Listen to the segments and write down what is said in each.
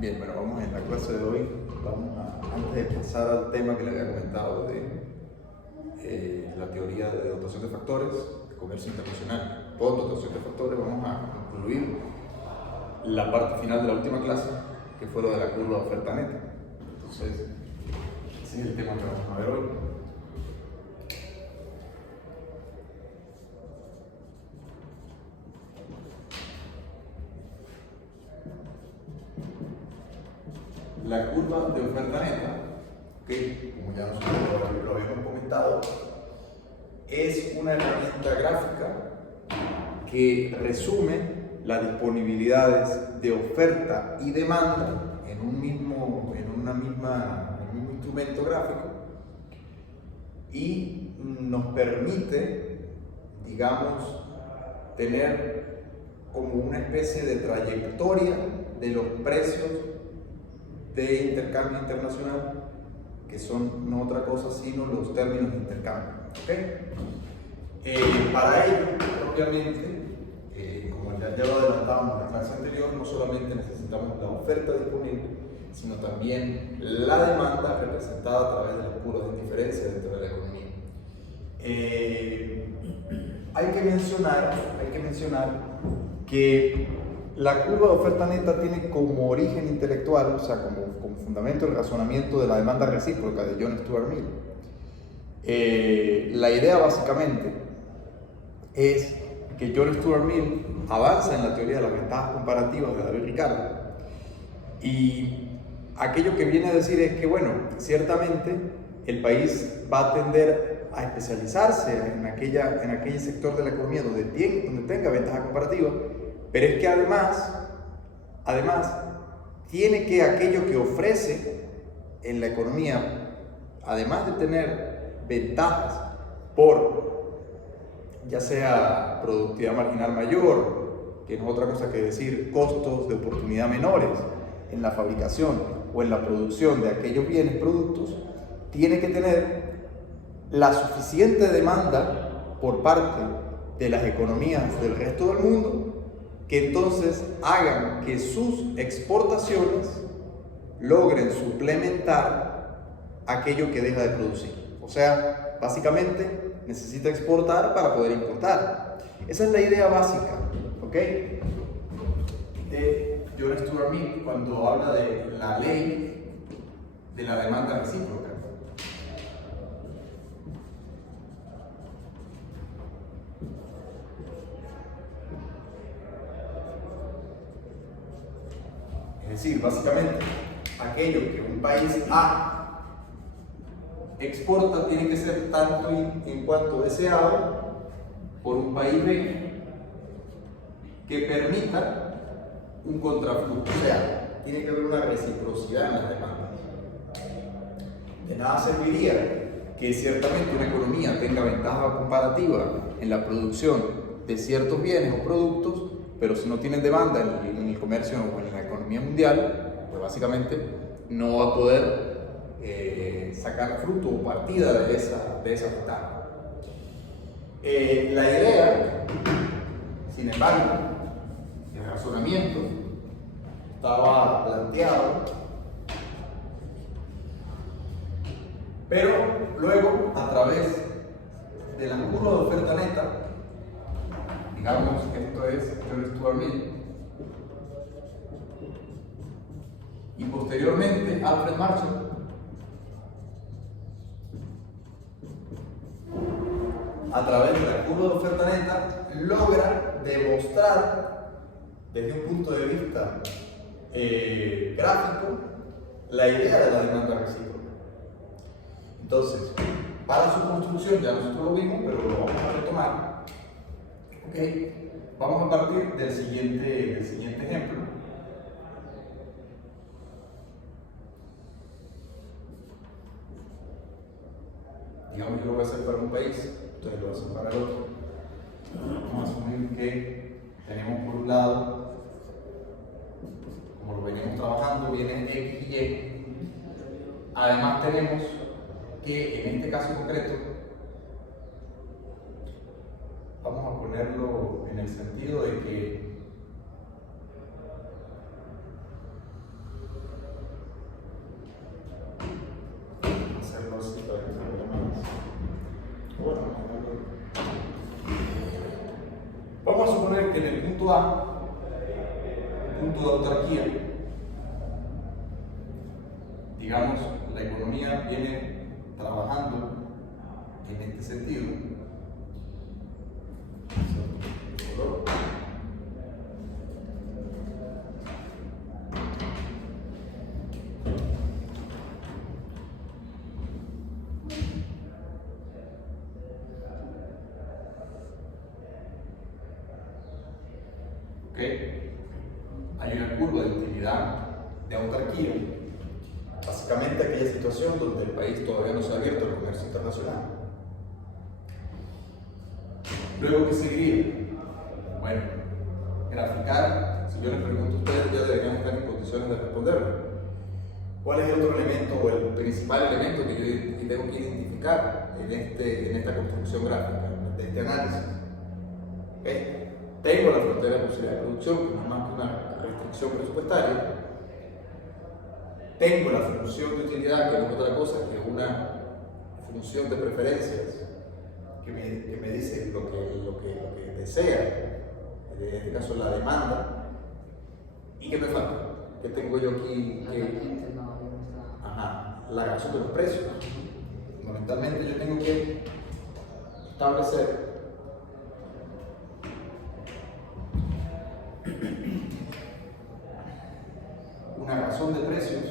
Bien, bueno, vamos en la clase de hoy, antes de pasar al tema que le había comentado de la teoría de dotación de factores, de comercio internacional, por dotación de factores, vamos a concluir la parte final de la última clase, que fue lo de la curva de oferta neta. Entonces, ese es el tema que vamos a ver hoy. La curva de oferta neta, que como ya nosotros lo habíamos comentado, es una herramienta gráfica que resume las disponibilidades de oferta y demanda en un mismo instrumento gráfico y nos permite, digamos, tener como una especie de trayectoria de los precios de intercambio internacional, que son no otra cosa sino los términos de intercambio. ¿Okay? Para ello, obviamente, como ya lo adelantamos en la clase anterior, no solamente necesitamos la oferta disponible, sino también la demanda representada a través de las curvas de diferencia dentro de la economía. Hay que mencionar que la curva de oferta neta tiene como origen intelectual, o sea, como fundamento el razonamiento de la demanda recíproca de John Stuart Mill. La idea básicamente es que John Stuart Mill avanza en la teoría de las ventajas comparativas de David Ricardo, y aquello que viene a decir es que, bueno, ciertamente el país va a tender a especializarse en aquel sector de la economía donde tenga ventaja comparativa, pero es que además tiene que aquello que ofrece en la economía, además de tener ventajas por ya sea productividad marginal mayor, que no es otra cosa que decir costos de oportunidad menores en la fabricación o en la producción de aquellos bienes, productos, tiene que tener la suficiente demanda por parte de las economías del resto del mundo, que entonces hagan que sus exportaciones logren suplementar aquello que deja de producir. O sea, básicamente necesita exportar para poder importar. Esa es la idea básica, ¿ok?, de John Stuart Mill cuando habla de la ley de la demanda recíproca. Es decir, básicamente, aquello que un país A exporta tiene que ser tanto en cuanto deseado por un país B que permita un contraflujo, o sea, tiene que haber una reciprocidad en las demandas. De nada serviría que ciertamente una economía tenga ventaja comparativa en la producción de ciertos bienes o productos, pero si no tienen demanda en el comercio o en la economía mundial, pues básicamente no va a poder sacar fruto o partida de esa ventaja. La idea, sin embargo, el razonamiento estaba planteado, pero luego, a través de la curva de oferta neta, digamos que esto es John Stuart Mill, y posteriormente Alfred Marshall, a través de la curva de oferta neta, logra demostrar desde un punto de vista gráfico la idea de la demanda recíproca. Entonces, para su construcción, ya nosotros lo vimos, pero lo vamos a retomar. Okay. Vamos a partir del siguiente ejemplo. Digamos que lo voy a hacer para un país, ustedes lo van a hacer para el otro. Vamos a asumir que tenemos por un lado, como lo venimos trabajando, viene X y Y. Además tenemos que en este caso concreto, vamos a ponerlo en el sentido de que para que se vea más. Bueno, vamos a suponer que en el punto A, el punto de autarquía, digamos, la economía viene trabajando en este sentido. Hay una curva de utilidad de autarquía, básicamente aquella situación donde el país todavía no se ha abierto al comercio internacional. Luego, ¿qué seguiría? Bueno, graficar. Si yo les pregunto a ustedes, ya deberían estar en condiciones de responderme. ¿Cuál es el otro elemento o el principal elemento que yo tengo que identificar en esta construcción gráfica, de este análisis? Tengo la frontera de posibilidad de producción, que no es más que una restricción presupuestaria. Tengo la función de utilidad, que no es otra cosa que una función de preferencias, que me dice lo que desea, en este caso la demanda. ¿Y qué me falta? ¿Qué tengo yo aquí? La razón de los precios. Fundamentalmente yo tengo que establecer una razón de precios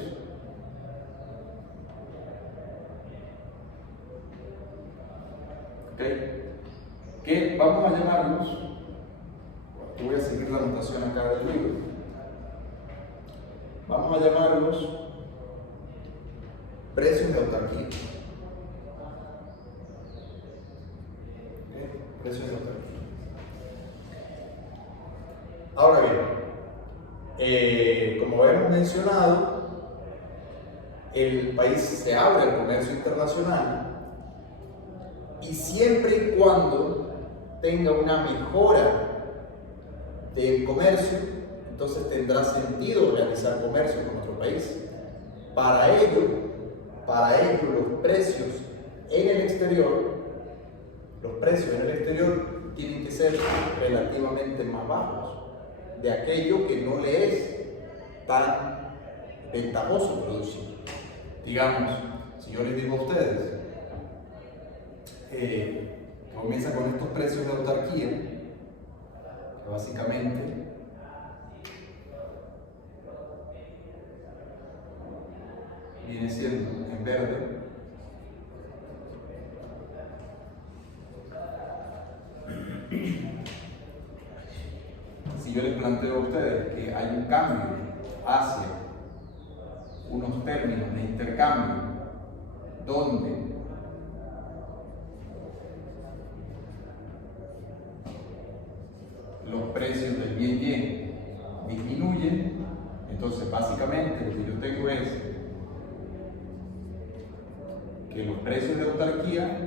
que vamos a llamarlos, voy a seguir la notación acá del libro, vamos a llamarlos precios de autarquía. Precios de autarquía. Ahora bien, como hemos mencionado, el país se abre al comercio internacional y siempre y cuando tenga una mejora del comercio, entonces tendrá sentido realizar comercio con otro país. Para ello los precios en el exterior, tienen que ser relativamente más bajos de aquello que no le es tan ventajoso producir. Digamos, si yo les digo a ustedes que comienza con estos precios de autarquía, que básicamente viene siendo en verde, si yo les planteo a ustedes que hay un cambio hacia unos términos de intercambio donde los precios del bien disminuyen, entonces básicamente lo que yo tengo es que los precios de autarquía,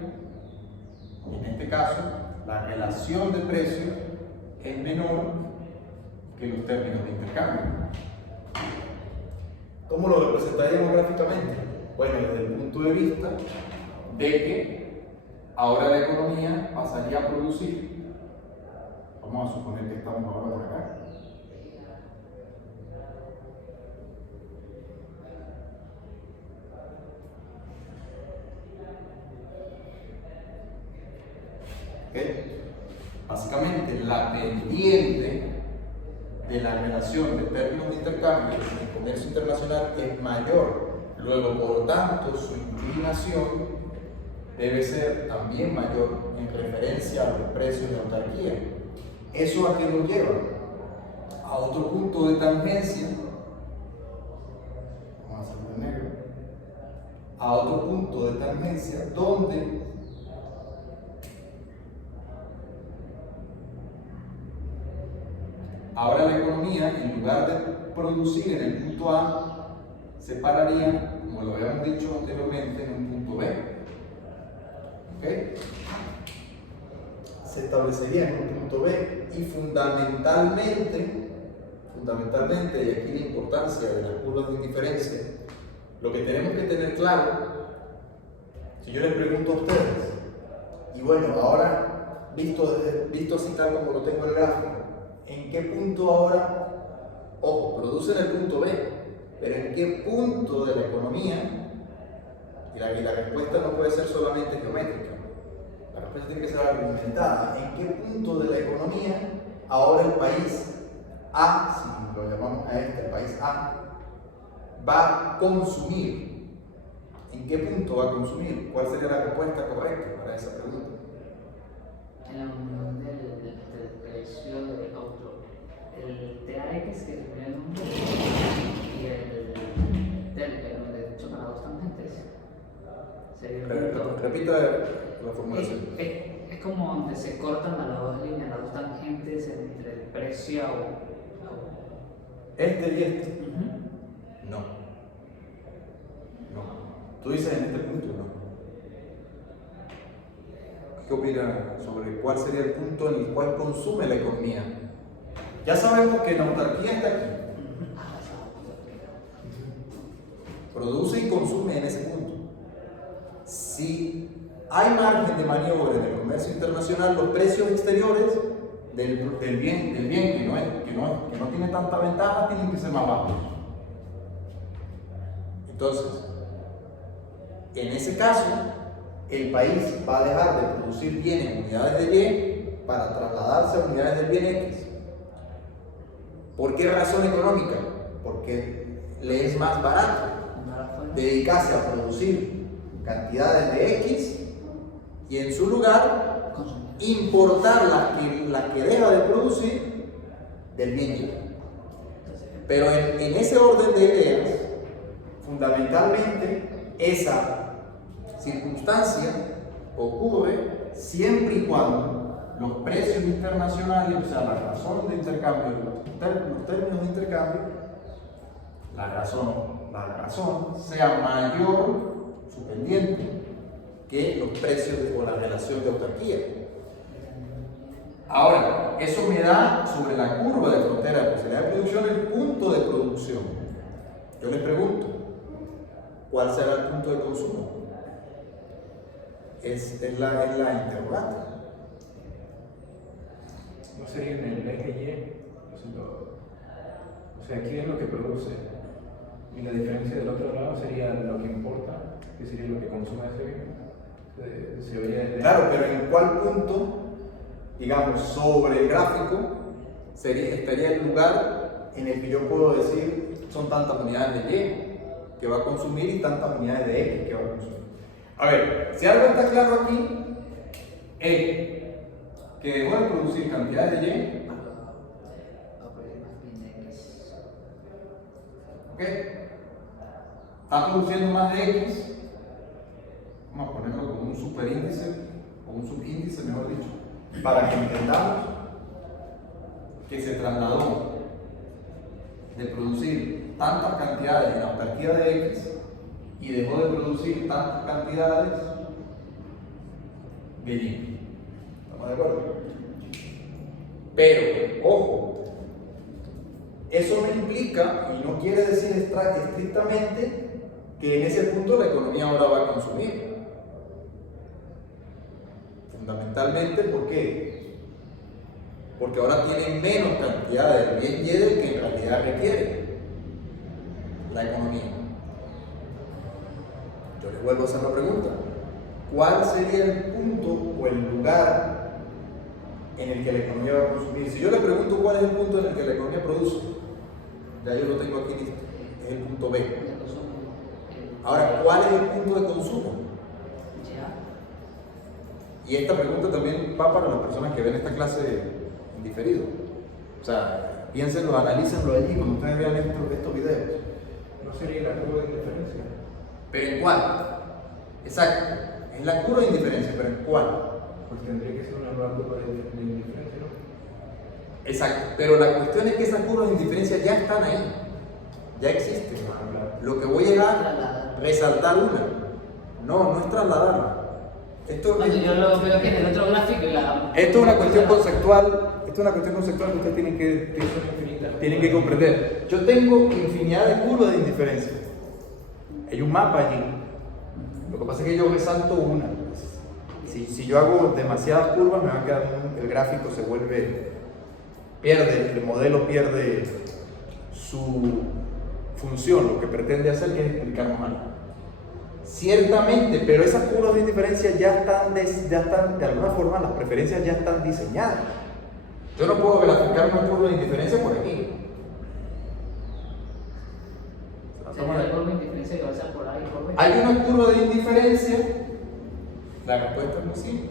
en este caso, la relación de precios es menor que los términos de intercambio. ¿Cómo lo representaríamos gráficamente? Bueno, desde el punto de vista de que ahora la economía pasaría a producir, vamos a suponer que estamos ahora por acá, básicamente la pendiente de la relación de términos de intercambio en el comercio internacional es mayor, luego por tanto su inclinación debe ser también mayor en referencia a los precios de autarquía. ¿Eso a qué nos lleva? A otro punto de tangencia, vamos a hacerlo en negro, a otro punto de tangencia donde ahora la economía, en lugar de producir en el punto A, se pararía, como lo habíamos dicho anteriormente, en un punto B. Se establecería en un punto B y fundamentalmente, y aquí la importancia de las curvas de indiferencia, lo que tenemos que tener claro Si yo les pregunto a ustedes, y bueno, ahora, visto así tal como lo tengo en el gráfico, ¿en qué punto ahora, ojo, producen el punto B, pero en qué punto de la economía, y la respuesta no puede ser solamente geométrica, la respuesta tiene que ser argumentada, ¿en qué punto de la economía ahora el país A, si lo llamamos a el país A, va a consumir? ¿En qué punto va a consumir? ¿Cuál sería la respuesta correcta para esa pregunta? En la unión del precio del auto, el TAX, que es el nombre, y el donde chocan las dos tangentes, sería el punto. Repita la formulación. Es como donde se cortan a las dos líneas, las dos tangentes entre el precio ¿Este y este? No. No. ¿Tú dices en este punto? No. ¿Qué opinas sobre cuál sería el punto en el cual consume la economía? Ya sabemos que la autarquía está aquí. Produce y consume en ese punto. Si hay margen de maniobra en el comercio internacional, los precios exteriores del bien que no tiene tanta ventaja tienen que ser más bajos. Entonces, en ese caso, el país va a dejar de producir bienes, unidades de bien, para trasladarse a unidades del bien X. ¿Por qué razón económica? Porque le es más barato dedicarse a producir cantidades de X y en su lugar importar las que deja de producir del bien Y. Pero en ese orden de ideas, fundamentalmente esa circunstancia ocurre siempre y cuando los precios internacionales, o sea, la razón de intercambio, los términos de intercambio, la razón sea mayor, su pendiente, que los precios o la relación de autarquía. Ahora, eso me da sobre la curva de frontera de posibilidad de producción el punto de producción. Yo les pregunto, ¿cuál será el punto de consumo? Es la interrogante. No sería en el eje Y, o sea, aquí es lo que produce y la diferencia del otro lado sería lo que importa, que sería lo que consume ese bien. Se vería desde... Claro, pero ¿en cuál punto, digamos, sobre el gráfico estaría el lugar en el que yo puedo decir son tantas unidades de Y que va a consumir y tantas unidades de X que va a consumir? A ver, si algo está claro aquí, es que dejó de producir cantidades de Y, ¿ok? Está produciendo más de X, vamos a ponerlo como un superíndice, o un subíndice, mejor dicho, para que entendamos que se trasladó de producir tantas cantidades en autarquía de X y dejó de producir tantas cantidades de Y. ¿Estamos de acuerdo? Pero, ojo, eso no implica y no quiere decir estrictamente que en ese punto la economía ahora va a consumir. Fundamentalmente, ¿por qué? Porque ahora tienen menos cantidad de bien Y del que en realidad requiere la economía. Yo les vuelvo a hacer la pregunta. ¿Cuál sería el punto o el lugar en el que la economía va a consumir? Si yo les pregunto cuál es el punto en el que la economía produce, ya yo lo tengo aquí listo, es el punto B. Ahora, ¿cuál es el punto de consumo? Y esta pregunta también va para las personas que ven esta clase en diferido. O sea, piénsenlo, analícenlo allí cuando ustedes vean estos videos. ¿No sería la curva de indiferencia? ¿Pero en cuál? Exacto. Es la curva de indiferencia, pero ¿en cuál? Pues tendría que ser una nueva curva de indiferencia, ¿no? Exacto. Pero la cuestión es que esas curvas de indiferencia ya están ahí. Ya existen. Lo que voy a resaltar una. No es trasladarla. Esto yo lo veo aquí en el otro gráfico y esto es una cuestión conceptual. Esto es una cuestión conceptual que ustedes tienen que comprender. Yo tengo infinidad de curvas de indiferencia. Hay un mapa allí. Lo que pasa es que yo resalto una. Si yo hago demasiadas curvas, me va a quedar el gráfico se vuelve, el modelo pierde su función, lo que pretende hacer, que es explicarnos algo. Ciertamente, pero esas curvas de indiferencia ya están, de alguna forma, las preferencias ya están diseñadas. Yo no puedo graficar una curva de indiferencia por aquí. Hay una curva de indiferencia. La respuesta es muy simple.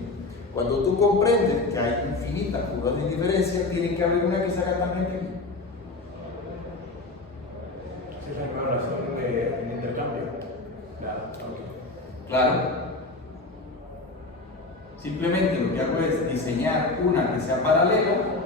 Cuando tú comprendes que hay infinitas curvas de indiferencia, tiene que haber una que se haga también aquí. Esa es la nueva razón del intercambio. Claro. Simplemente lo que hago es diseñar una que sea paralela.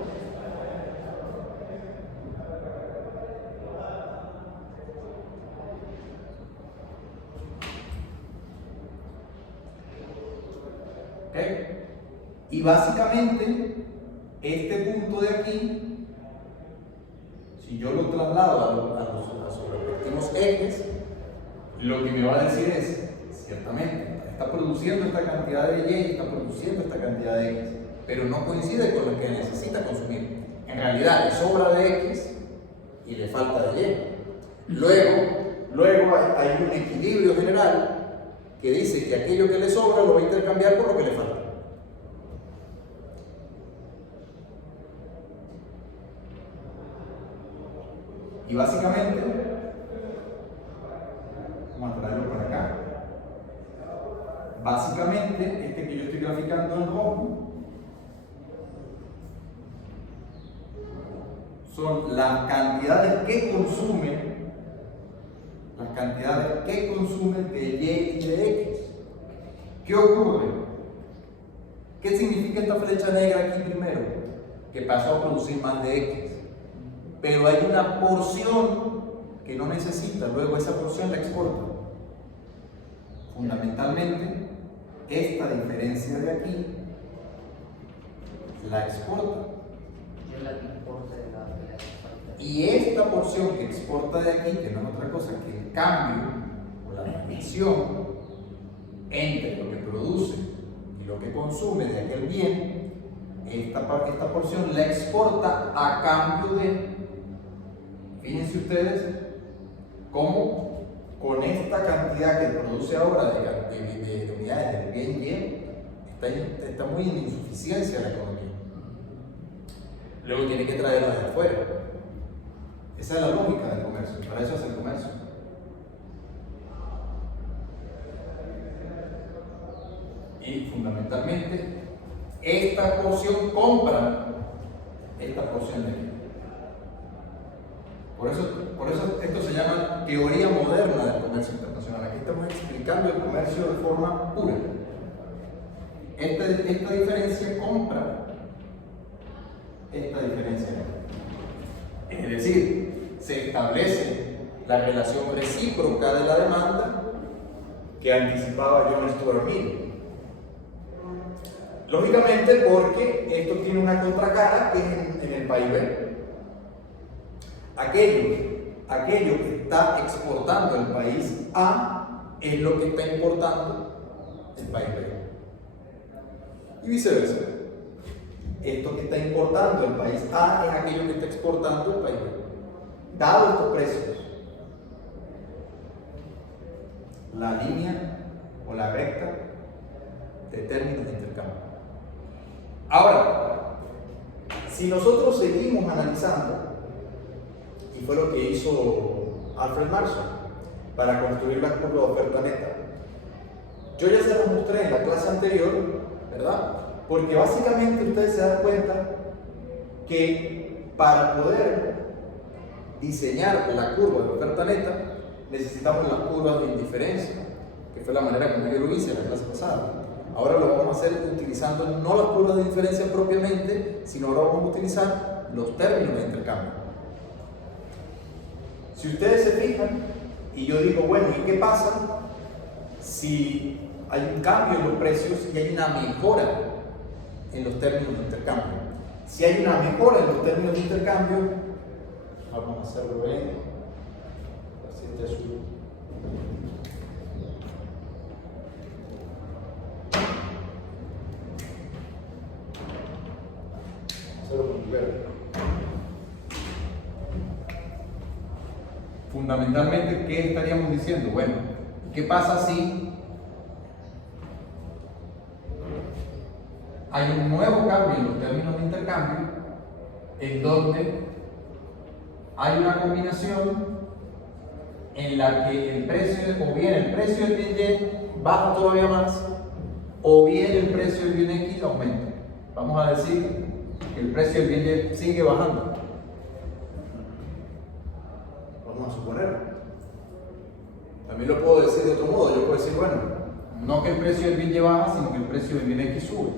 Y básicamente, este punto de aquí, si yo lo traslado a los respectivos ejes, lo que me va a decir es, ciertamente, está produciendo esta cantidad de Y, está produciendo esta cantidad de X, pero no coincide con lo que necesita consumir. En realidad, le sobra de X y le falta de Y. Luego hay un equilibrio general que dice que aquello que le sobra lo va a intercambiar por lo que le falta. Y básicamente, vamos a traerlo para acá. Básicamente, este que yo estoy graficando en rojo son las cantidades que consumen de Y y de X. ¿Qué ocurre? ¿Qué significa esta flecha negra aquí primero? Que pasó a producir más de X. Pero hay una porción que no necesita, luego esa porción la exporta. Fundamentalmente, esta diferencia de aquí la exporta. Y esta porción que exporta de aquí, que no es otra cosa que el cambio o la distinción entre lo que produce y lo que consume de aquel bien, esta porción la exporta a cambio de. Fíjense ustedes cómo con esta cantidad que produce ahora de unidades del bien Y, está muy en insuficiencia la economía. Luego tiene que traerla de afuera. Esa es la lógica del comercio, para eso es el comercio. Y fundamentalmente, esta porción compra esta porción de aquí. Por eso esto se llama teoría moderna del comercio internacional. Aquí estamos explicando el comercio de forma pura. Esta diferencia compra esta diferencia. Es decir, se establece la relación recíproca de la demanda que anticipaba John Stuart Mill. Lógicamente porque esto tiene una contracara que es en el país B. Aquello que está exportando el país A es lo que está importando el país B. Y viceversa. Esto que está importando el país A es aquello que está exportando el país B. Dado estos precios, la línea o la recta de términos de intercambio. Ahora, si nosotros seguimos analizando, y fue lo que hizo Alfred Marshall para construir la curva de oferta neta. Yo ya se los mostré en la clase anterior, ¿verdad? Porque básicamente ustedes se dan cuenta que para poder diseñar la curva de oferta neta necesitamos las curvas de indiferencia, que fue la manera como yo lo hice en la clase pasada. Ahora lo vamos a hacer utilizando no las curvas de diferencia propiamente, sino ahora vamos a utilizar los términos de intercambio. Si ustedes se fijan, y yo digo, bueno, ¿y qué pasa si hay un cambio en los precios y hay una mejora en los términos de intercambio? Si hay una mejora en los términos de intercambio, vamos a hacerlo bien. Así este azul. fundamentalmente, ¿qué estaríamos diciendo? Bueno, ¿qué pasa si hay un nuevo cambio en los términos de intercambio en donde hay una combinación en la que el precio, o bien el precio del bien Y baja todavía más, o bien el precio del bien X aumenta? Vamos a decir que el precio del bien Y sigue bajando. Vamos a suponer. También lo puedo decir de otro modo. Yo puedo decir, bueno, no que el precio del bien Y baja, sino que el precio del bien X sube.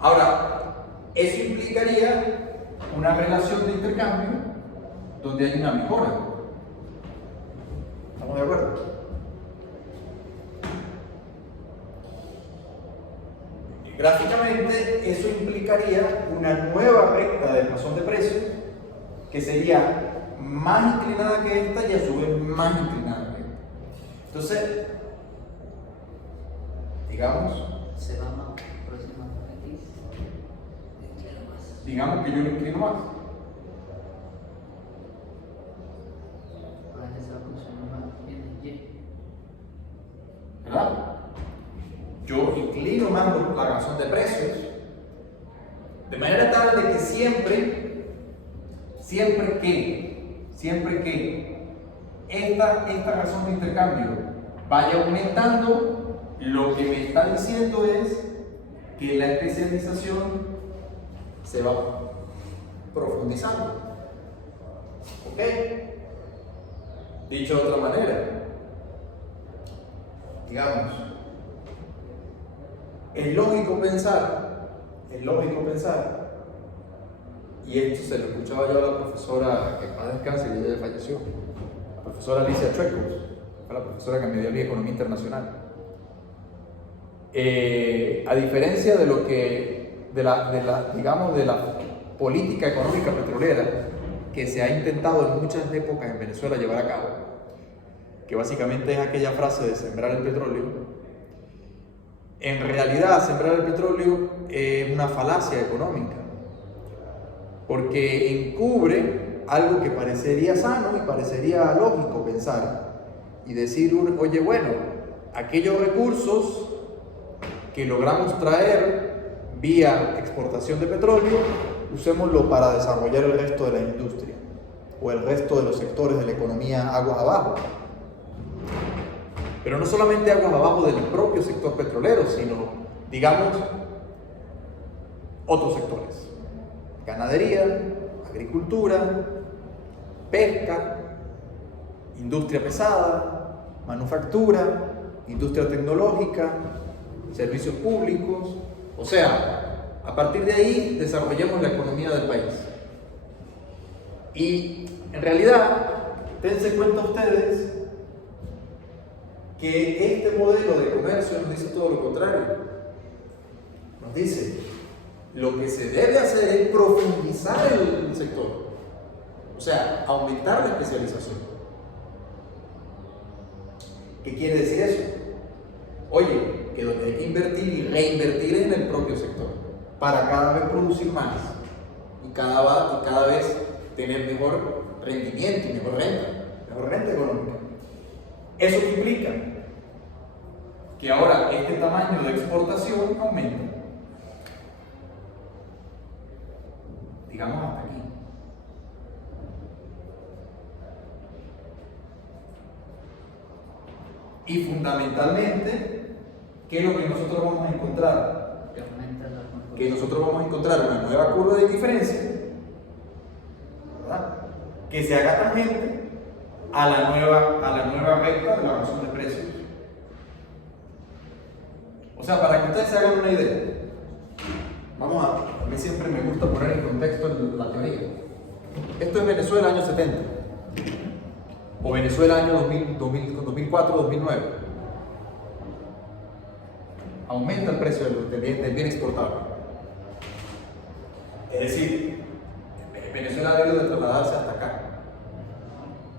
Ahora, eso implicaría una relación de intercambio donde hay una mejora. ¿Estamos de acuerdo? Gráficamente, eso implicaría una nueva recta de razón de precios que sería más inclinada que esta y a su vez más inclinada que esta. Entonces, digamos, Se va más próxima X. digamos que yo lo inclino más. La gente se va a consumir más bien Y. ¿Verdad? Yo inclino más la razón de precios, de manera tal de que siempre que esta razón de intercambio vaya aumentando, lo que me está diciendo es que la especialización se va profundizando. ¿Ok? Dicho de otra manera, digamos, es lógico pensar, y esto se lo escuchaba yo a la profesora, que en paz descanse, que ella ya falleció, la profesora Alicia Chuecos, fue la profesora que me dio a mí Economía Internacional. A diferencia de lo que, de la política económica petrolera que se ha intentado en muchas épocas en Venezuela llevar a cabo, que básicamente es aquella frase de sembrar el petróleo. En realidad, sembrar el petróleo es una falacia económica, porque encubre algo que parecería sano y parecería lógico pensar y decir, oye, bueno, aquellos recursos que logramos traer vía exportación de petróleo, usémoslo para desarrollar el resto de la industria o el resto de los sectores de la economía aguas abajo. Pero no solamente aguas abajo del propio sector petrolero, sino, digamos, otros sectores. Ganadería, agricultura, pesca, industria pesada, manufactura, industria tecnológica, servicios públicos. O sea, a partir de ahí desarrollemos la economía del país. Y en realidad, dense cuenta ustedes que este modelo de comercio nos dice todo lo contrario. Nos dice, lo que se debe hacer es profundizar el sector, o sea, aumentar la especialización. ¿Qué quiere decir eso? Oye, que lo que hay que invertir y reinvertir es en el propio sector, para cada vez producir más y cada vez tener mejor rendimiento y mejor renta económica. ¿Eso qué implica? Que ahora este tamaño de exportación aumenta. Digamos hasta aquí. Y fundamentalmente, ¿qué es lo que nosotros vamos a encontrar? Que nosotros vamos a encontrar una nueva curva de diferencia, ¿verdad?, que se haga tangente a la nueva recta de la razón de precios. O sea, para que ustedes se hagan una idea, a mí siempre me gusta poner en contexto la teoría. Esto es Venezuela años 70, o Venezuela año 2004, 2009. Aumenta el precio del bien exportable. Es decir, Venezuela ha debido de trasladarse hasta acá.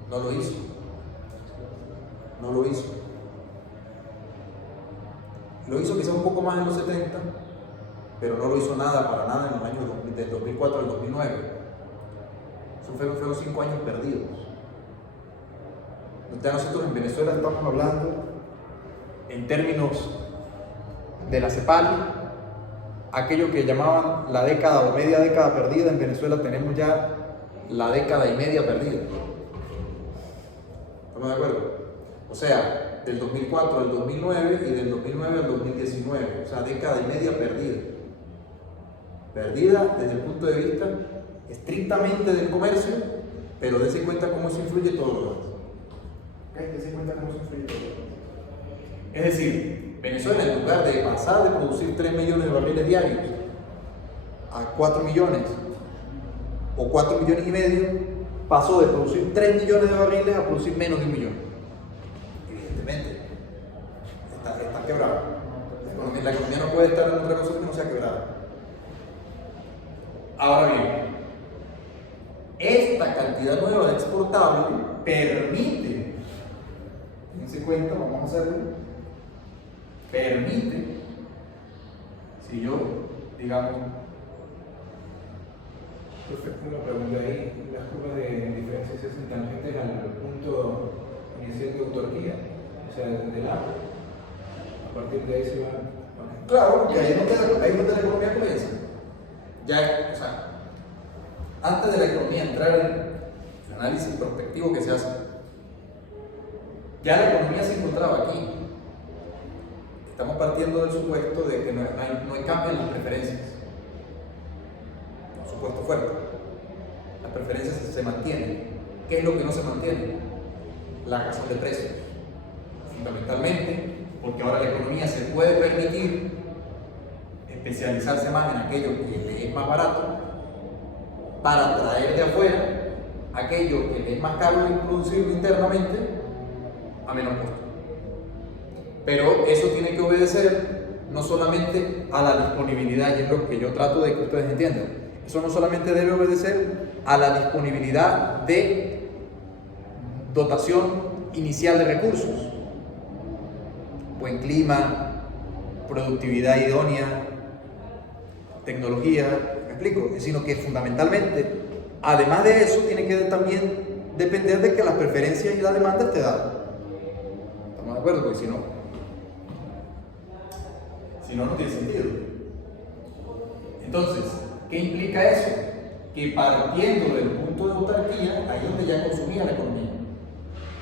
No lo hizo. Lo hizo quizá un poco más en los 70, pero no lo hizo para nada en los años del 2004 al 2009. Fueron 5 años perdidos. Ya nosotros en Venezuela estamos hablando en términos de la CEPAL, aquello que llamaban la década o media década perdida. En Venezuela tenemos ya la década y media perdida. ¿Estamos de acuerdo? O sea, del 2004 al 2009 y del 2009 al 2019. O sea, década y media perdida. Perdida desde el punto de vista estrictamente del comercio, pero dése cuenta cómo eso influye todo lo demás. ¿Okay? Dése cuenta cómo eso influye todo lo demás. Es decir, Venezuela, en lugar de pasar de producir 3 millones de barriles diarios a 4 millones o 4 millones y medio, pasó de producir 3 millones de barriles a producir menos de 1 millón. Evidentemente, está quebrada. La economía no puede estar en otra cosa que no sea quebrada. Ahora bien, esta cantidad nueva de exportable permite, dense cuenta, vamos a hacerlo, permite, si yo, digamos, perfecto, una pregunta ahí, las curvas de diferencia se hacen tangentes al punto inicial de autarquía, o sea, del A, a partir de ahí se va. Claro, y ahí es donde la economía comienza. Ya, o sea, antes de la economía entrar en el análisis prospectivo que se hace, ya la economía se encontraba aquí. Estamos partiendo del supuesto de que no hay cambio en las preferencias. Un supuesto fuerte. Las preferencias se mantienen. ¿Qué es lo que no se mantiene? La razón de precios. Fundamentalmente, porque ahora la economía se puede permitir especializarse más en aquello que le es más barato para traer de afuera aquello que le es más caro y producirlo internamente a menor costo. Pero eso tiene que obedecer no solamente a la disponibilidad, y es lo que yo trato de que ustedes entiendan. Eso no solamente debe obedecer a la disponibilidad de dotación inicial de recursos, buen clima, productividad idónea, tecnología, me explico, sino que fundamentalmente, además de eso, tiene que también depender de que las preferencias y la demanda esté dada. ¿Estamos de acuerdo? Porque si no no tiene sentido. Entonces, ¿qué implica eso? Que partiendo del punto de autarquía, ahí es donde ya consumía la economía.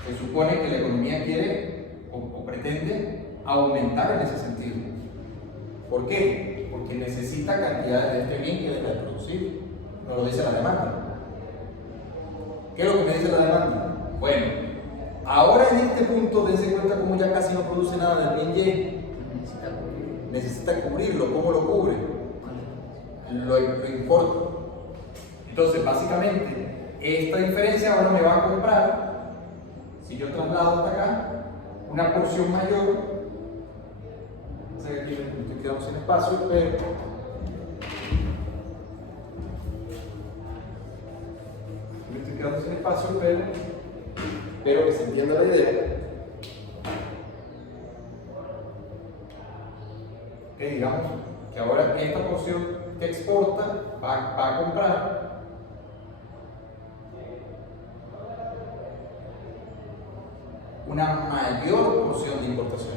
Se supone que la economía quiere o pretende aumentar en ese sentido. ¿Por qué? Porque necesita cantidades de este bien que deja de producir. Nos lo dice la demanda. ¿Qué es lo que me dice la demanda? Bueno, ahora en este punto dense cuenta cómo ya casi no produce nada del bien Y. Necesita cubrirlo. ¿Cómo lo cubre? Lo importa. Entonces, básicamente, esta diferencia ahora me va a comprar, si yo traslado hasta acá, una porción mayor. O sea, aquí me estoy quedando sin espacio, pero que se entienda la idea. Que digamos que ahora esta porción que exporta va a comprar una mayor porción de importación.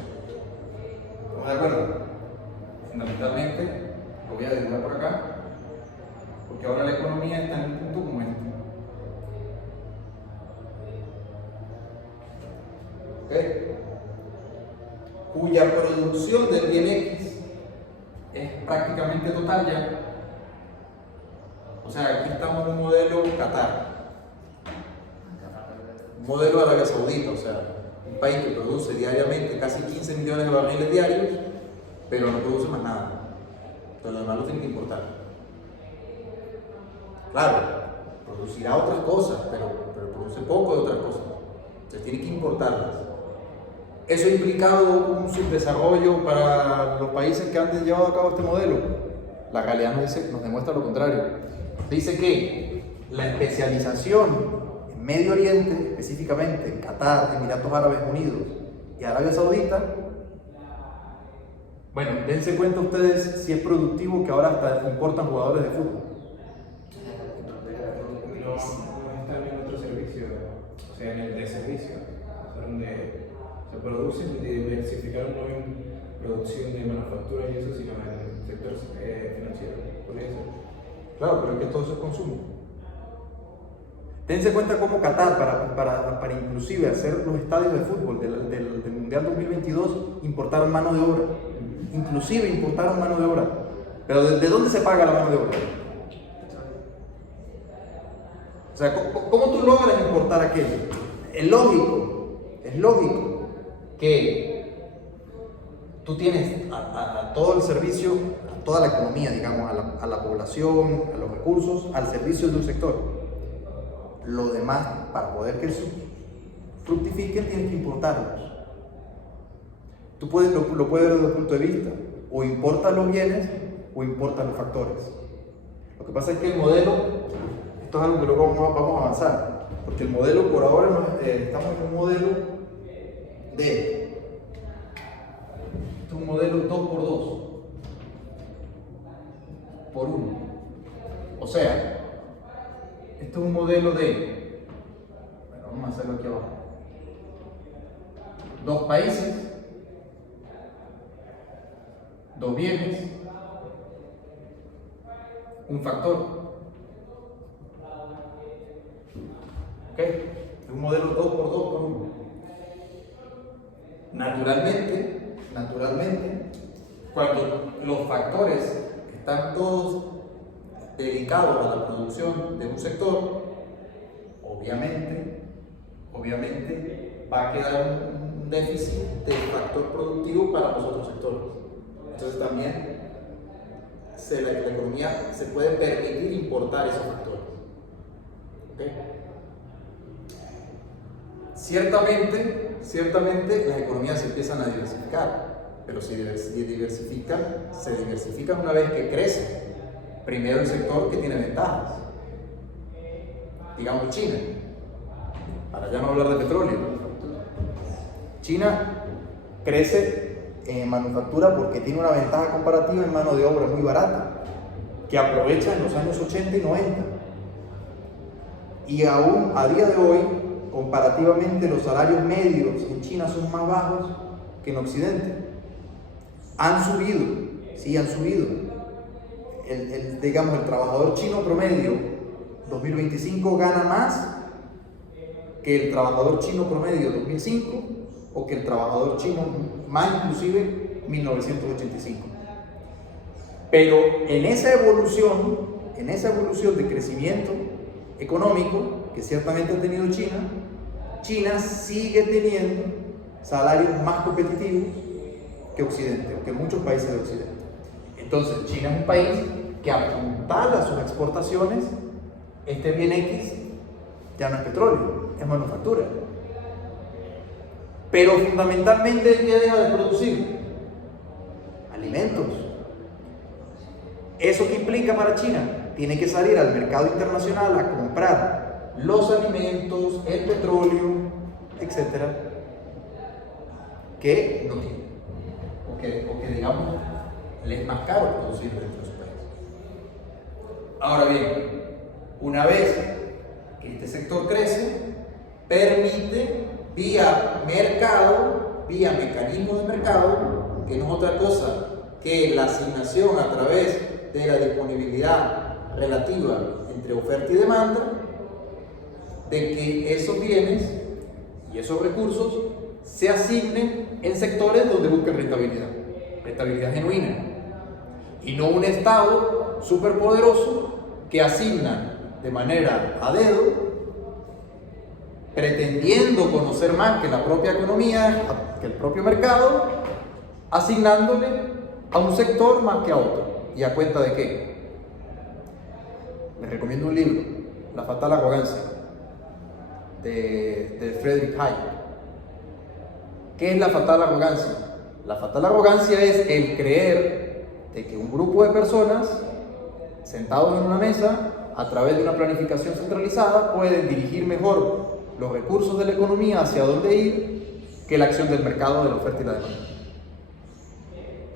¿Estamos de acuerdo? Fundamentalmente, lo voy a dibujar por acá, porque ahora la economía está en un punto como este. ¿Okay? Cuya producción del bien X es prácticamente total ya. O sea, aquí estamos en un modelo Qatar, un modelo Arabia Saudita, o sea, un país que produce diariamente casi 15 millones de barriles diarios, pero no produce más nada. Entonces, lo demás lo tiene que importar. Claro, producirá otras cosas, pero produce poco de otras cosas. Entonces, tiene que importarlas. ¿Eso ha implicado un subdesarrollo para los países que han llevado a cabo este modelo? La realidad nos demuestra lo contrario. Dice que la especialización en Medio Oriente, específicamente en Qatar, Emiratos Árabes Unidos y Arabia Saudita, bueno, dense cuenta ustedes si es productivo que ahora hasta importan jugadores de fútbol. No está en otro servicio, o sea, en el de servicio. O o sea, donde se produce y diversificar no en producción de manufactura y eso, sino en el sector financiero. ¿Podría ser? Claro, pero es que todo eso es consumo. Tense cuenta cómo Qatar, para inclusive hacer los estadios de fútbol del Mundial 2022, importaron mano de obra. Inclusive importaron mano de obra. Pero ¿de dónde se paga la mano de obra? O sea, ¿cómo tú logras importar aquello? Es lógico que tú tienes a todo el servicio, a toda la economía, digamos, a la población, a los recursos, al servicio de un sector. Lo demás, para poder que eso fructifique, tienes que importarlos. Tú lo puedes ver desde el punto de vista, o importas los bienes o importas los factores. Lo que pasa es que el modelo, esto es algo que luego vamos a avanzar, porque el modelo por ahora estamos en un modelo esto es un modelo 2x2 por 1. O sea, esto es un modelo de, bueno, vamos a hacerlo aquí abajo, 2 países, 2 bienes, un factor. ¿Ok? Es un modelo 2x2 por 1. Naturalmente, cuando los factores están todos dedicados a la producción de un sector, obviamente va a quedar un déficit de factor productivo para los otros sectores. Entonces también la economía se puede permitir importar esos factores. ¿Okay? Ciertamente las economías se empiezan a diversificar, pero se diversifican una vez que crecen. Primero el sector que tiene ventajas, digamos China, para ya no hablar de petróleo. China crece en manufactura porque tiene una ventaja comparativa en mano de obra muy barata, que aprovecha en los años 80 y 90. Y aún a día de hoy, comparativamente, los salarios medios en China son más bajos que en Occidente. Han subido, sí han subido. Digamos, el trabajador chino promedio 2025 gana más que el trabajador chino promedio 2005 o que el trabajador chino más inclusive 1985. Pero en esa evolución de crecimiento económico que ciertamente ha tenido China sigue teniendo salarios más competitivos que Occidente, o que muchos países de Occidente. Entonces, China es un país que apuntala sus exportaciones. Este bien X ya no es petróleo, es manufactura. Pero fundamentalmente, ¿qué deja de producir? Alimentos. ¿Eso qué implica para China? Tiene que salir al mercado internacional a comprar los alimentos, el petróleo, etcétera, que no tiene. O que digamos, le es más caro producir dentro de su país. Ahora bien, una vez que este sector crece, permite vía mecanismo de mercado, que no es otra cosa que la asignación a través de la disponibilidad relativa entre oferta y demanda, de que esos bienes y esos recursos se asignen en sectores donde buscan rentabilidad genuina, y no un Estado superpoderoso que asigna de manera a dedo, pretendiendo conocer más que la propia economía, que el propio mercado, asignándole a un sector más que a otro. ¿Y a cuenta de qué? Les recomiendo un libro, La fatal arrogancia, de Friedrich Hayek. ¿Qué es la fatal arrogancia? La fatal arrogancia es el creer de que un grupo de personas sentados en una mesa, a través de una planificación centralizada, pueden dirigir mejor los recursos de la economía hacia dónde ir que la acción del mercado, de la oferta y la demanda.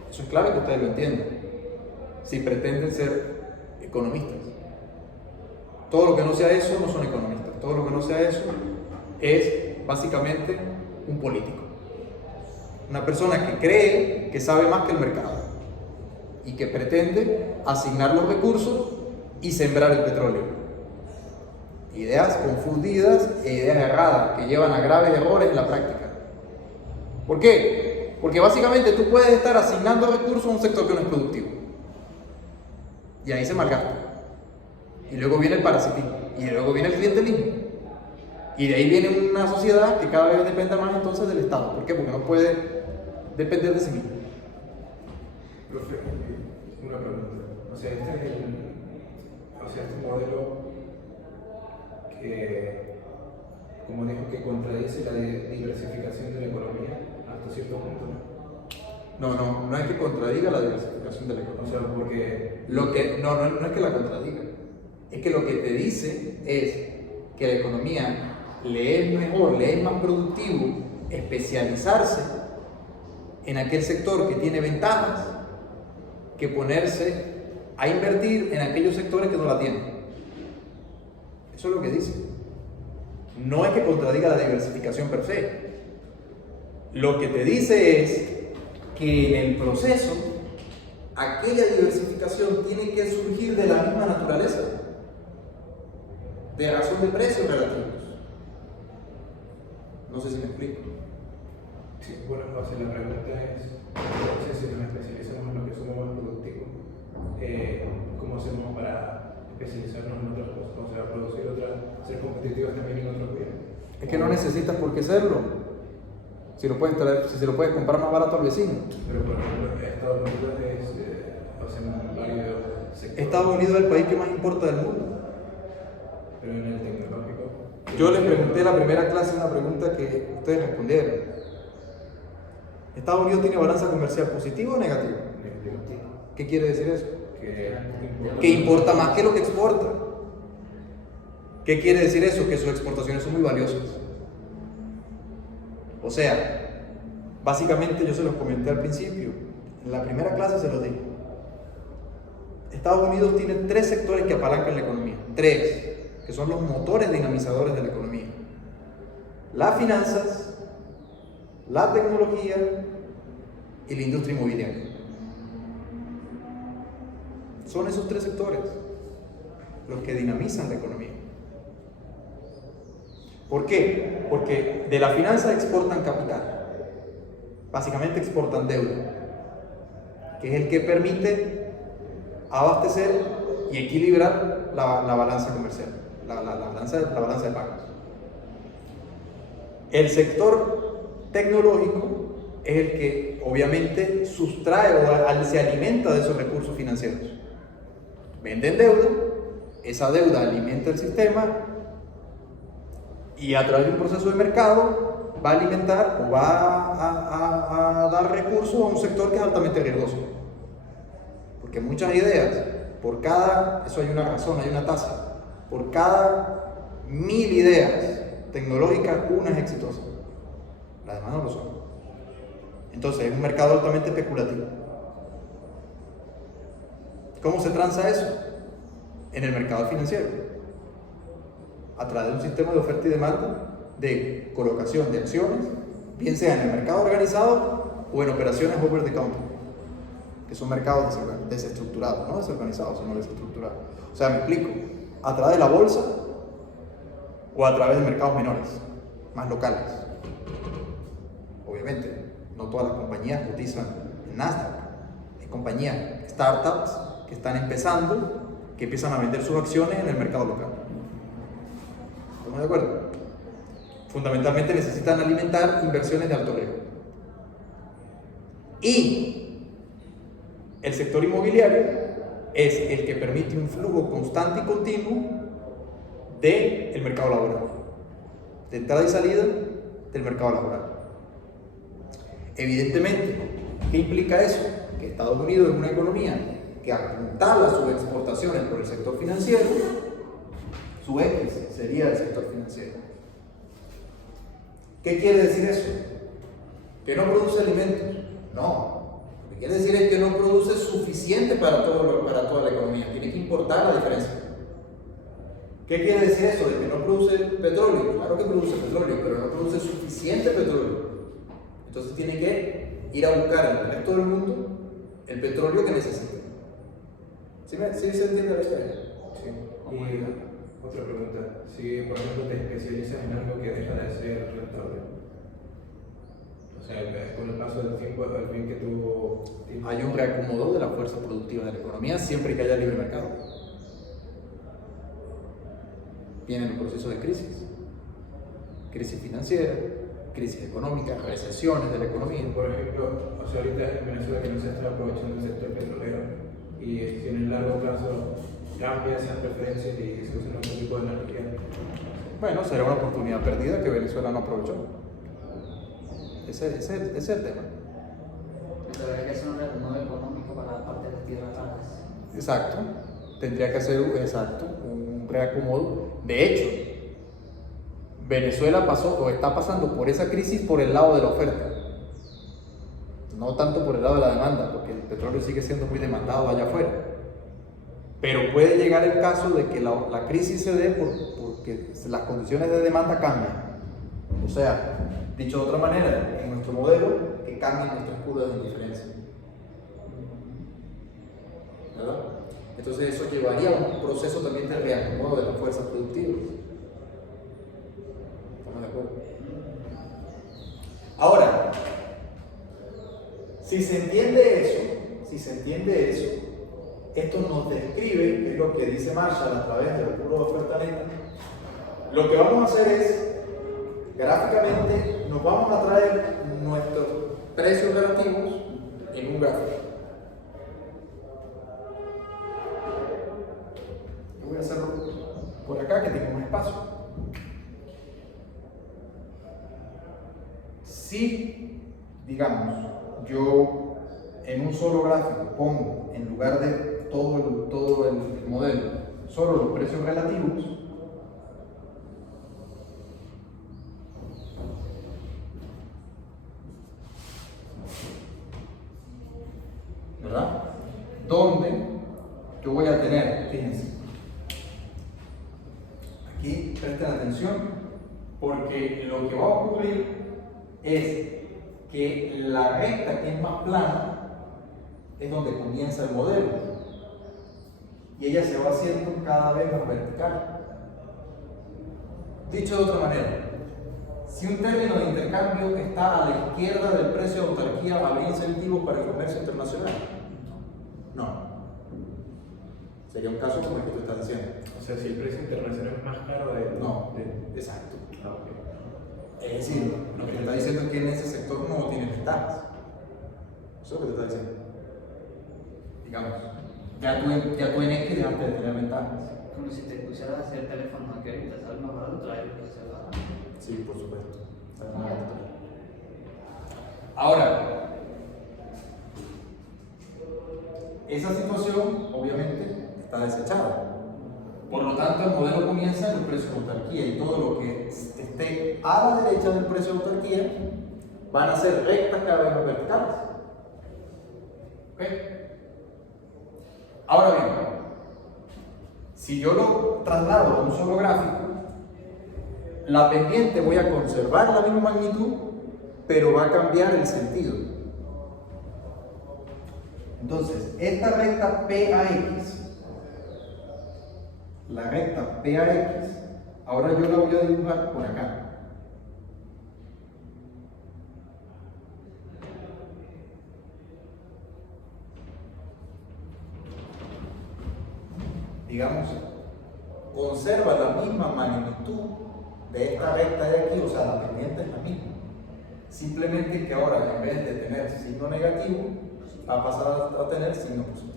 Eso es clave que ustedes lo entiendan, si pretenden ser economistas. Todo lo que no sea eso no son economistas. Todo lo que no sea eso es básicamente un político. Una persona que cree que sabe más que el mercado y que pretende asignar los recursos y sembrar el petróleo. Ideas confundidas e ideas erradas que llevan a graves errores en la práctica. ¿Por qué? Porque básicamente tú puedes estar asignando recursos a un sector que no es productivo. Y ahí se malgasta. Y luego viene el parasitismo. Y luego viene el clientelismo. Y de ahí viene una sociedad que cada vez depende más entonces del Estado. ¿Por qué? Porque no puede depender de sí mismo. Profe, una pregunta. O sea, este modelo que, como dijo, que contradice la diversificación de la economía hasta cierto punto, ¿no? No es que contradiga la diversificación de la economía. O sea, porque... No es que la contradiga. Es que lo que te dice es que la economía le es mejor, le es más productivo especializarse en aquel sector que tiene ventajas que ponerse a invertir en aquellos sectores que no la tienen. Eso es lo que dice. No es que contradiga la diversificación per se. Lo que te dice es que en el proceso aquella diversificación tiene que surgir de la misma naturaleza, de razón de precios relativos. No sé si me explico. Sí, bueno, o sea, la pregunta es, entonces, si nos especializamos en lo que somos más productivos, ¿cómo hacemos para especializarnos en otras cosas? O sea, producir otras, ser competitivos también en otros bienes. Es que no necesitas por qué serlo. Si lo puedes traer, si se lo puedes comprar más barato al vecino. Pero por ejemplo, Estados Unidos es, o sea, en varios sectores. Estados Unidos es el país que más importa del mundo. Pero en el tecnológico. Yo les pregunté en la primera clase una pregunta que ustedes respondieron. ¿Estados Unidos tiene balanza comercial positiva o negativa? ¿Qué quiere decir eso? Que importa más que lo que exporta. ¿Qué quiere decir eso? Que sus exportaciones son muy valiosas. O sea, básicamente yo se los comenté al principio. En la primera clase se los dije. Estados Unidos tiene 3 sectores que apalancan la economía. 3, que son los motores dinamizadores de la economía. Las finanzas, la tecnología y la industria inmobiliaria. Son esos 3 sectores los que dinamizan la economía. ¿Por qué? Porque de la finanza exportan capital. Básicamente exportan deuda, que es el que permite abastecer y equilibrar la balanza comercial, la balanza de pagos. El sector tecnológico es el que obviamente sustrae o se alimenta de esos recursos financieros. Venden deuda, esa deuda alimenta el sistema y a través de un proceso de mercado va a alimentar o va a dar recursos a un sector que es altamente riesgoso. Porque muchas ideas, eso hay una razón, hay una tasa, por cada 1000 ideas tecnológicas, una es exitosa, las demás no lo son. Entonces es un mercado altamente especulativo. ¿Cómo se transa eso? En el mercado financiero, a través de un sistema de oferta y demanda de colocación de acciones, bien sea en el mercado organizado o en operaciones over the counter, que son mercados desestructurados, no desorganizados, sino desestructurados. O sea, me explico, a través de la bolsa o a través de mercados menores, más locales. Obviamente, no todas las compañías cotizan en Nasdaq. Hay compañías, startups, que están empezando, que empiezan a vender sus acciones en el mercado local. ¿Estamos de acuerdo? Fundamentalmente necesitan alimentar inversiones de alto riesgo. Y el sector inmobiliario es el que permite un flujo constante y continuo del mercado laboral, de entrada y salida del mercado laboral. Evidentemente, ¿qué implica eso? Que Estados Unidos es una economía que apuntala sus exportaciones por el sector financiero. Su eje sería el sector financiero. ¿Qué quiere decir eso? ¿Que no produce alimentos? No. Lo que quiere decir es que no produce suficiente para toda la economía. Tiene que importar la diferencia. ¿Qué quiere decir eso? De que no produce petróleo. Claro que produce petróleo, pero no produce suficiente petróleo. Entonces tiene que ir a buscar en el resto del mundo el petróleo que necesita. ¿Sí se entiende la historia? Sí. Y otra pregunta. Si, por ejemplo, te especializas en algo que deja de ser rentable, o sea, con el paso del tiempo, al fin que tú... Hay un reacomodo de la fuerza productiva de la economía siempre que haya libre mercado. Vienen los procesos de crisis financiera, crisis económica, recesiones de la economía. Por ejemplo, o sea, ahorita en Venezuela que no se está aprovechando el sector petrolero y si en el largo plazo cambia esas preferencias y se usa otro tipo de energía. Bueno, será una oportunidad perdida que Venezuela no aprovechó. Ese es el tema. Pero habría que hacer un reacomodo económico para la parte de las tierras raras. Exacto. Tendría que hacer un reacomodo. De hecho, Venezuela pasó o está pasando por esa crisis por el lado de la oferta. No tanto por el lado de la demanda, porque el petróleo sigue siendo muy demandado allá afuera. Pero puede llegar el caso de que la crisis se dé porque las condiciones de demanda cambian. O sea, dicho de otra manera, en nuestro modelo, que cambien nuestras curvas de indiferencia. ¿Verdad? Entonces eso llevaría a un proceso también de reacomodo de las fuerzas productivas. ¿Estamos de acuerdo? Ahora, si se entiende eso, esto nos describe, que es lo que dice Marshall a través de la curva de oferta neta. Lo que vamos a hacer es, gráficamente, nos vamos a traer nuestros precios relativos en un gráfico. Yo voy a hacerlo por acá, que tengo un espacio. Si, digamos, yo en un solo gráfico pongo, en lugar de todo el modelo, solo los precios relativos, ¿verdad? Donde yo voy a tener, fíjense, aquí presten atención, porque lo que va a ocurrir es que la recta que es más plana es donde comienza el modelo y ella se va haciendo cada vez más vertical. Dicho de otra manera, si un término de intercambio está a la izquierda del precio de autarquía, ¿habría incentivos para el comercio internacional? No. Sería un caso como el que tú estás diciendo. O sea, si el precio internacional es más caro de... No, exacto. Ah, ok. Es decir, lo que te está diciendo es que en ese sector no tiene ventajas. Eso es lo que te está diciendo. Digamos, ya tú en X dejaste de tener ventajas. Como si te pusieras a hacer teléfono aquí ahorita, ¿sabes? Más barato, traerlo que se va. Sí, por supuesto. Ahora, esa situación obviamente está desechada. Por lo tanto, el modelo comienza en los precios de autarquía y todo lo que esté a la derecha del precio de autarquía van a ser rectas cada vez más verticales. ¿Ok? Ahora bien, si yo lo traslado a un solo gráfico, la pendiente voy a conservar la misma magnitud, pero va a cambiar el sentido. Entonces, esta recta PAX, la recta PAX, ahora yo la voy a dibujar por acá. Digamos, conserva la misma magnitud de esta recta de aquí, o sea, la pendiente es la misma. Simplemente que ahora, en vez de tener signo negativo, va a pasar a tener signo positivo.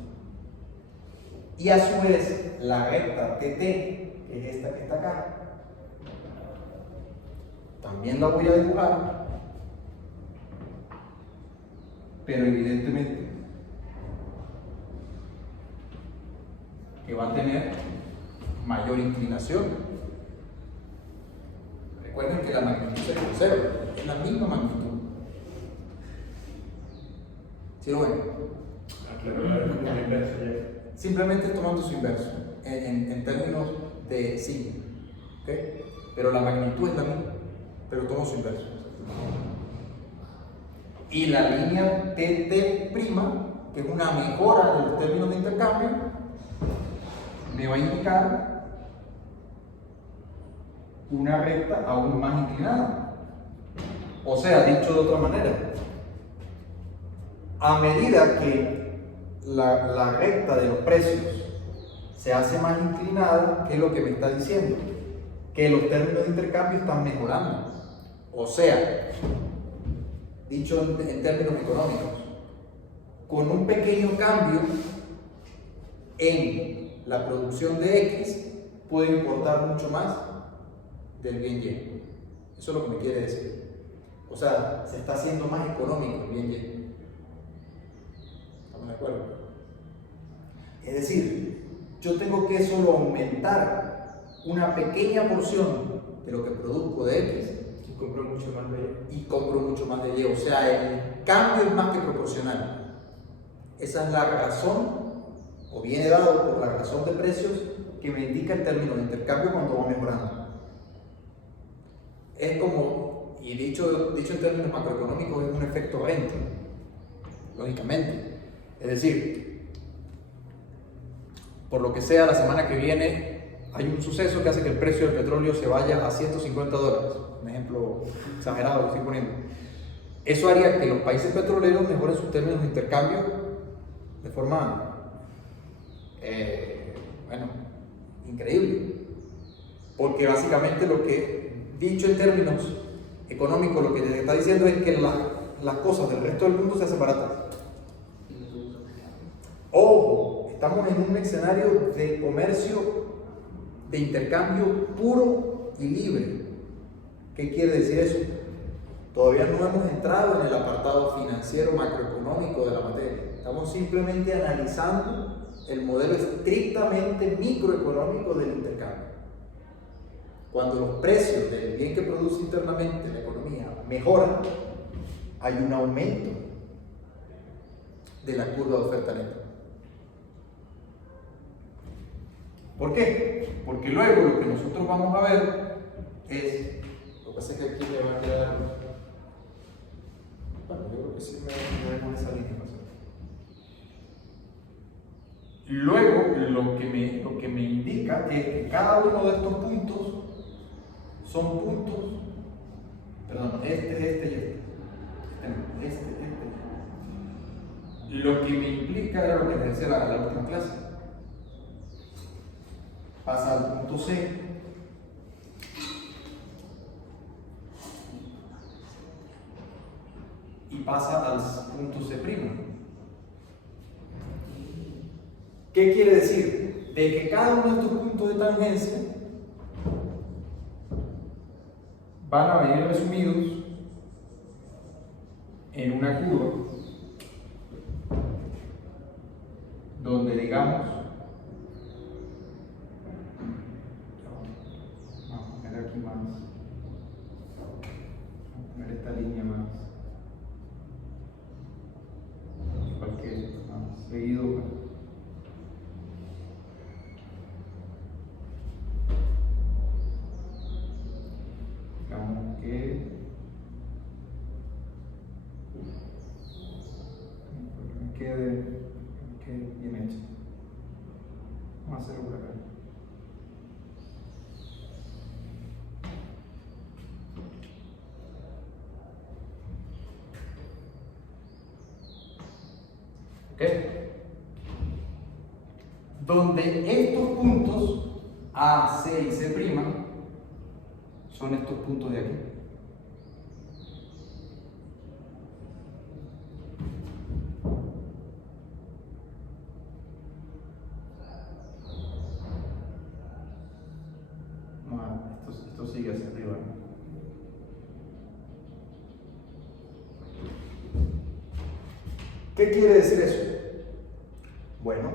Y a su vez, la recta TT, que es esta que está acá, también la voy a dibujar, pero evidentemente que va a tener mayor inclinación. Recuerden que la magnitud se conserva, es la misma magnitud. ¿Sí lo ven? Claro, como el inverso ya. Simplemente tomando su inverso, en términos de signo, ¿ok? Pero la magnitud es la misma, pero todo su inverso. Y la línea TT', que es una mejora de los términos de intercambio, me va a indicar una recta aún más inclinada. O sea, dicho de otra manera, a medida que la recta de los precios se hace más inclinada, ¿qué es lo que me está diciendo? Que los términos de intercambio están mejorando. O sea, dicho en términos económicos, con un pequeño cambio en la producción de X, puede importar mucho más del bien Y. Eso es lo que me quiere decir. O sea, se está haciendo más económico el bien Y. ¿Estamos de acuerdo? Es decir, yo tengo que solo aumentar una pequeña porción de lo que produzco de X Y compro mucho más de y compro mucho más de Y. O sea, el cambio es más que proporcional. Esa es la razón, o viene dado por la razón de precios que me indica el término de intercambio cuando va mejorando. Es como, y dicho en términos macroeconómicos, es un efecto renta, lógicamente. Es decir, por lo que sea, la semana que viene hay un suceso que hace que el precio del petróleo se vaya a $150. Un ejemplo exagerado que estoy poniendo. Eso haría que los países petroleros mejoren sus términos de intercambio de forma, increíble. Porque básicamente lo que, dicho en términos económicos, lo que te está diciendo es que las cosas del resto del mundo se hacen baratas. Ojo, estamos en un escenario de comercio, de intercambio puro y libre. ¿Qué quiere decir eso? Todavía no hemos entrado en el apartado financiero macroeconómico de la materia. Estamos simplemente analizando el modelo estrictamente microeconómico del intercambio. Cuando los precios del bien que produce internamente la economía mejoran, hay un aumento de la curva de oferta neta. ¿Por qué? Porque luego lo que nosotros vamos a ver es, lo que pasa es que aquí me va a quedar, bueno, yo creo que sí me va a quedar esa línea. Luego lo que me indica es que cada uno de estos puntos son puntos, perdón, este. Lo que me implica era lo que les decía la última clase. Pasa al punto C y pasa al punto C'. ¿Qué quiere decir? De que cada uno de estos puntos de tangencia van a venir resumidos en una curva donde, digamos, vamos a poner aquí más, vamos a poner esta línea más, cualquier más seguido. Digamos que me quede bien hecho. Vamos a hacerlo por acá. ¿Ok? Donde estos puntos A, C y C' son estos puntos de aquí. Bueno, esto sigue hacia arriba. ¿Qué quiere decir eso? Bueno,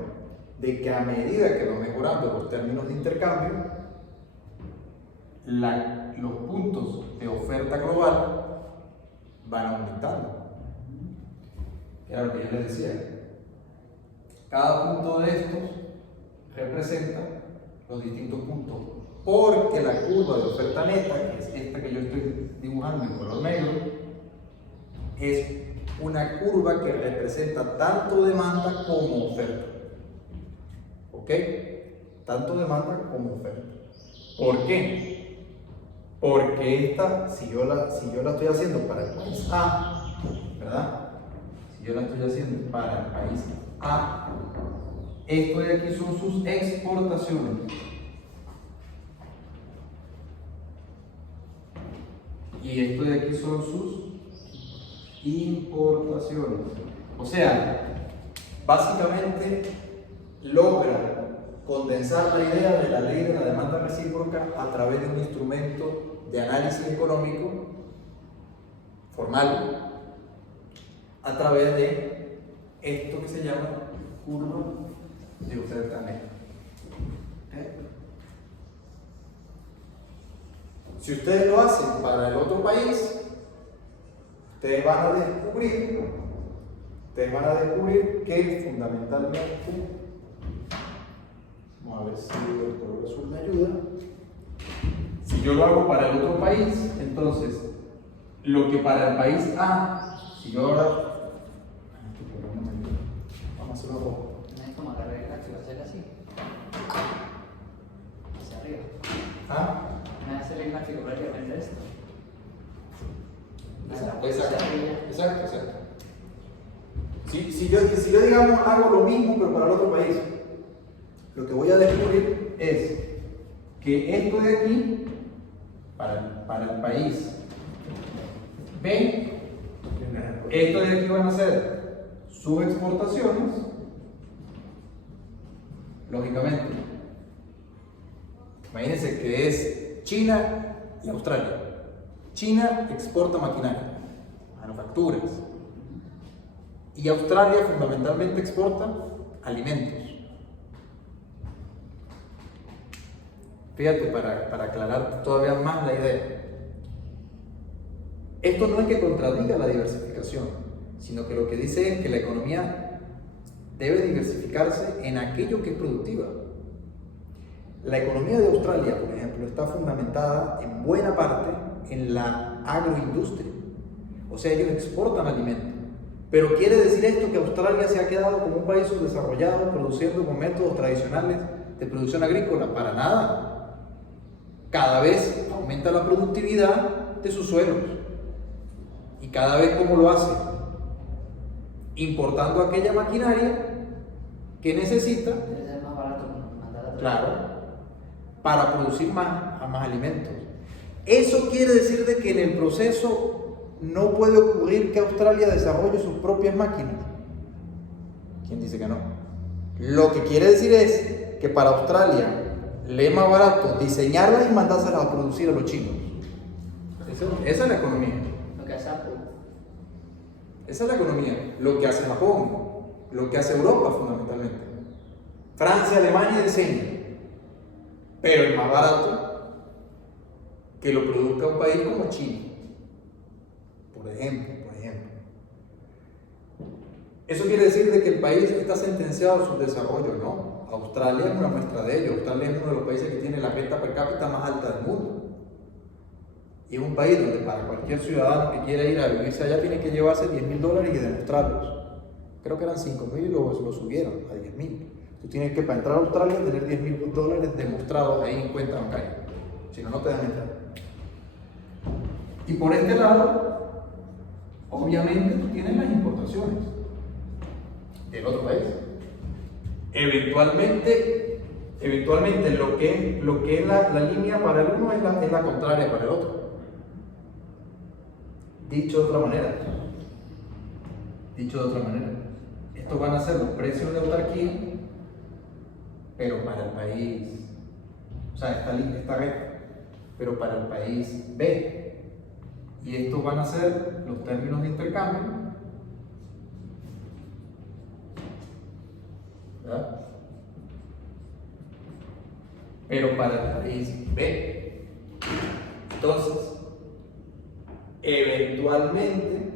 de que a medida que va mejorando los términos de intercambio, los puntos de oferta global van aumentando. Era lo que yo les decía. Cada punto de estos representa los distintos puntos, porque la curva de oferta neta, que es esta que yo estoy dibujando en color negro, es una curva que representa tanto demanda como oferta. ¿Ok? Tanto demanda como oferta. ¿Por qué? Porque esta, si yo la estoy haciendo para el país A, ¿verdad? Si yo la estoy haciendo para el país A, esto de aquí son sus exportaciones. Y esto de aquí son sus importaciones. O sea, básicamente logra condensar la idea de la ley de la demanda recíproca a través de un instrumento de análisis económico formal, a través de esto que se llama curva de oferta neta. ¿Okay? Si ustedes lo hacen para el otro país, ustedes van a descubrir que fundamentalmente, vamos a ver si el color azul me ayuda. Si yo lo hago para el otro país, entonces lo que para el país A, si yo ahora, vamos a hacerlo rojo. Tienes como agarrar el gráfico, hacer así. Hacia arriba. ¿Ah? Me hace el gráfico prácticamente esto. Exacto. Si yo digamos hago lo mismo pero para el otro país, lo que voy a descubrir es que esto de aquí, para el país B, esto de aquí van a ser sus exportaciones, lógicamente. Imagínense que es China y Australia. China exporta maquinaria, manufacturas. Y Australia fundamentalmente exporta alimentos. Fíjate, para aclarar todavía más la idea. Esto no es que contradiga la diversificación, sino que lo que dice es que la economía debe diversificarse en aquello que es productiva. La economía de Australia, por ejemplo, está fundamentada en buena parte en la agroindustria. O sea, ellos exportan alimentos. Pero ¿quiere decir esto que Australia se ha quedado como un país subdesarrollado produciendo con métodos tradicionales de producción agrícola? Para nada. Cada vez aumenta la productividad de sus suelos. ¿Y cada vez cómo lo hace? Importando aquella maquinaria que necesita, Debe ser más barato mandar a claro, para producir más alimentos. Eso quiere decir de que en el proceso no puede ocurrir que Australia desarrolle sus propias máquinas. ¿Quién dice que no? Lo que quiere decir es que para Australia le es más barato diseñarlas y mandárselas a producir a los chinos. Esa es la economía. lo que hace Apple. Esa es la economía. Lo que hace Japón, lo que hace Europa fundamentalmente. Francia, Alemania diseñan. Pero es más barato que lo produzca un país como China. Por ejemplo. ¿Eso quiere decir de que el país está sentenciado a su desarrollo? No. Australia es una muestra de ello. Australia es uno de los países que tiene la renta per cápita más alta del mundo. Y es un país donde para cualquier ciudadano que quiera ir a vivirse allá tiene que llevarse $10,000 y demostrarlos. Creo que eran 5,000 y luego lo subieron a 10,000. Tú tienes que, para entrar a Australia, tener $10,000 demostrados ahí en cuenta bancaria. Si no, no te dejan entrar. Y por este lado, obviamente tú tienes las importaciones del otro país. Eventualmente lo que es la línea para el uno es la contraria para el otro. Dicho de otra manera, estos van a ser los precios de autarquía, pero para el país, o sea, esta red, pero para el país B. Y estos van a ser los términos de intercambio, ¿verdad? Pero para el país B. Entonces, eventualmente,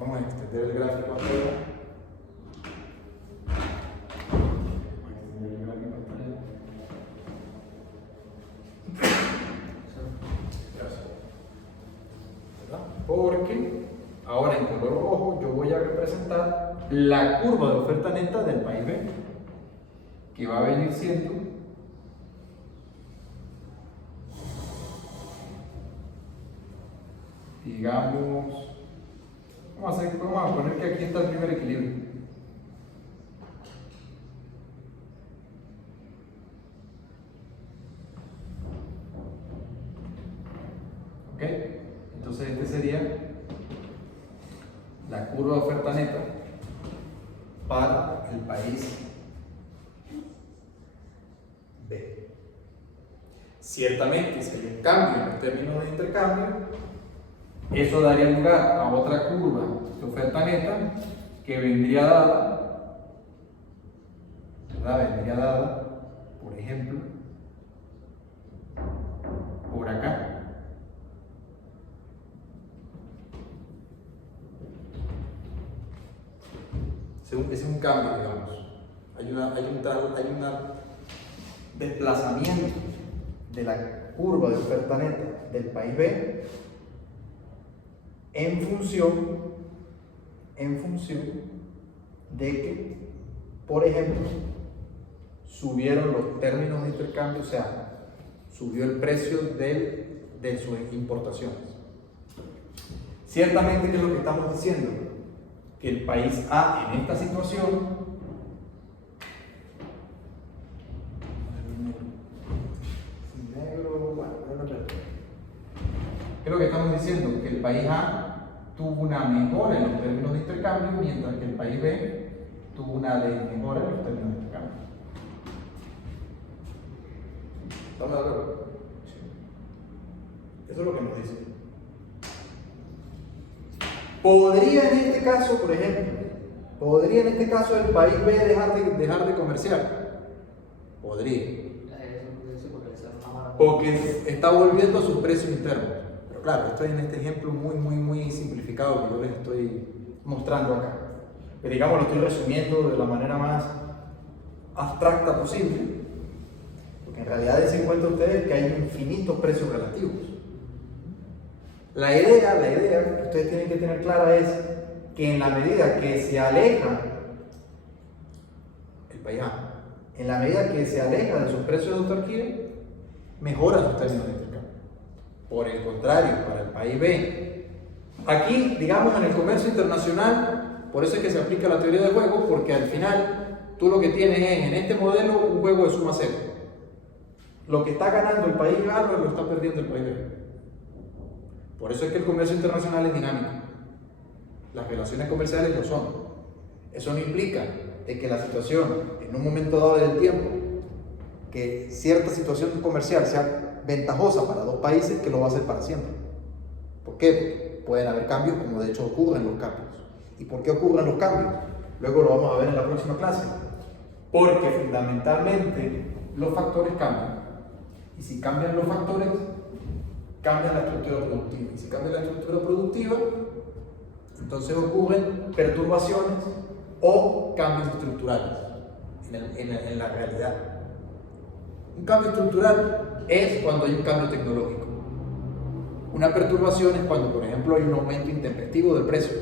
vamos a extender el gráfico ahora. porque ahora en color rojo yo voy a representar la curva de oferta neta del país B, que va a venir siendo digamos, vamos a poner que aquí está el primer equilibrio. ¿Ok? Entonces este sería la curva de oferta neta para el país B. Ciertamente, si hay un cambio en los términos de intercambio, eso daría lugar a otra curva de oferta neta que vendría dada, ¿verdad? Vendría dada, por ejemplo, por acá. Ese es un cambio, digamos. Hay un desplazamiento de la curva de oferta neta del país B en función de que, por ejemplo, subieron los términos de intercambio, o sea, subió el precio de sus importaciones. Ciertamente, ¿qué es lo que estamos diciendo? Que el país A en esta situación ¿qué es lo que estamos diciendo? Que el país A tuvo una mejora en los términos de intercambio, mientras que el país B tuvo una desmejora en los términos de intercambio. ¿Estamos de acuerdo? Sí. Eso es lo que nos dice. ¿Podría en este caso, por ejemplo, podría en este caso el país B dejar de comerciar? Podría. Porque está volviendo a sus precios internos. Pero claro, esto es en este ejemplo muy simplificado que yo les estoy mostrando acá. Pero digamos, lo estoy resumiendo de la manera más abstracta posible. Porque en realidad se encuentran ustedes que hay infinitos precios relativos. La idea que ustedes tienen que tener clara es que en la medida que se aleja el país A, en la medida que se aleja de sus precios de autarquía, mejora sus términos de intercambio. Por el contrario, para el país B, aquí, digamos, en el comercio internacional, por eso es que se aplica la teoría de juegos, porque al final tú lo que tienes es, en este modelo, un juego de suma cero. Lo que está ganando el país A lo está perdiendo el país B. Por eso es que el comercio internacional es dinámico. Las relaciones comerciales lo son. Eso no implica de que la situación, en un momento dado del tiempo, que cierta situación comercial sea ventajosa para dos países, que lo va a hacer para siempre. ¿Por qué? Porque pueden haber cambios, como de hecho ocurren los cambios. ¿Y por qué ocurren los cambios? Luego lo vamos a ver en la próxima clase. Porque fundamentalmente los factores cambian. Y si cambian los factores, cambia la estructura productiva. Y si cambia la estructura productiva, entonces ocurren perturbaciones o cambios estructurales en la realidad. Un cambio estructural es cuando hay un cambio tecnológico. Una perturbación es cuando, por ejemplo, hay un aumento intempestivo del precio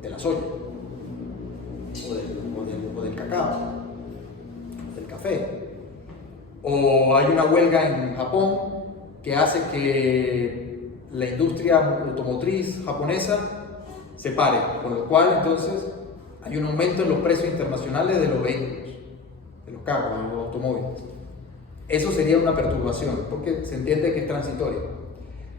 de la soya, o del cacao, o del café. O hay una huelga en Japón que hace que la industria automotriz japonesa se pare, con lo cual entonces hay un aumento en los precios internacionales de los vehículos, de los carros, de los automóviles. Eso sería una perturbación, porque se entiende que es transitoria.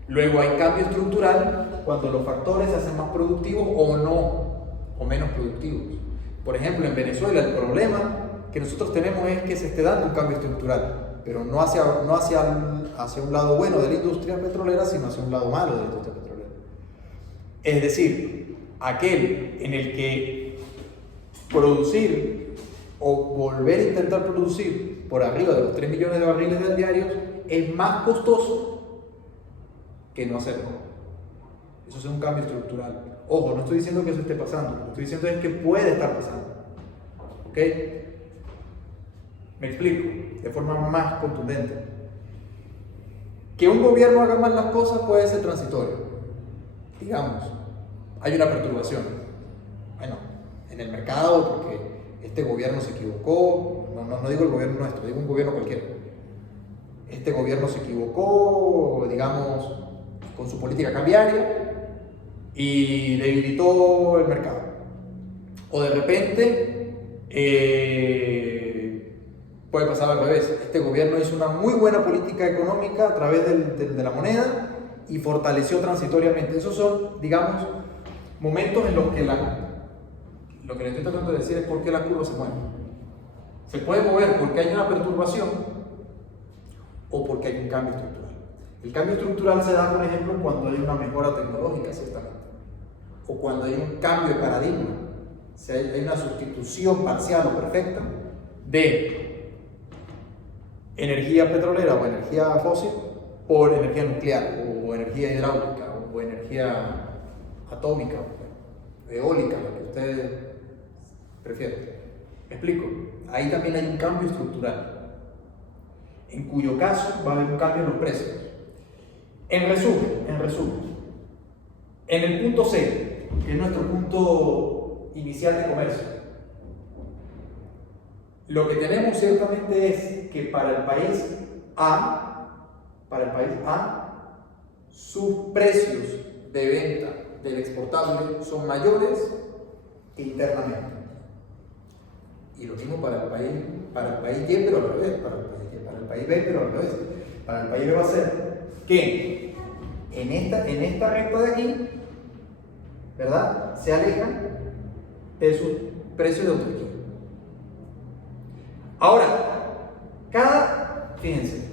Luego hay cambio estructural cuando los factores se hacen más productivos o no, o menos productivos. Por ejemplo, en Venezuela el problema que nosotros tenemos es que se esté dando un cambio estructural, pero no hacia un lado bueno de la industria petrolera, sino hacia un lado malo de la industria petrolera. Es decir, aquel en el que producir o volver a intentar producir por arriba de los 3 millones de barriles diarios es más costoso que no hacerlo. Eso es un cambio estructural. Ojo, no estoy diciendo que eso esté pasando, lo que estoy diciendo es que puede estar pasando. ¿Ok? Me explico de forma más contundente. Que un gobierno haga mal las cosas puede ser transitorio. digamos, hay una perturbación. Bueno, en el mercado, porque este gobierno se equivocó, no digo el gobierno nuestro, digo un gobierno cualquiera. Este gobierno se equivocó, digamos, con su política cambiaria y debilitó el mercado. O de repente puede pasar al revés. Este gobierno hizo una muy buena política económica a través de la moneda y fortaleció transitoriamente. Esos son, digamos, momentos en los que lo que le estoy tratando de decir es por qué la curva se mueve. Se puede mover porque hay una perturbación o porque hay un cambio estructural. El cambio estructural se da, por ejemplo, cuando hay una mejora tecnológica, ciertamente, o cuando hay un cambio de paradigma, o sea, hay una sustitución parcial o perfecta de energía petrolera o energía fósil por energía nuclear o energía hidráulica o energía atómica o eólica, lo que ustedes prefieran. ¿Me explico? Ahí también hay un cambio estructural, en cuyo caso va a haber un cambio en los precios. En resumen, en el punto C, que es nuestro punto inicial de comercio, lo que tenemos ciertamente es que para el país A, sus precios de venta del exportable son mayores que internamente. Y lo mismo para el país Y, pero al revés, para el país B, pero al revés. Para el país B va a ser que en esta recta de aquí, ¿verdad?, se alejan de sus precios de autarquía. Ahora, fíjense,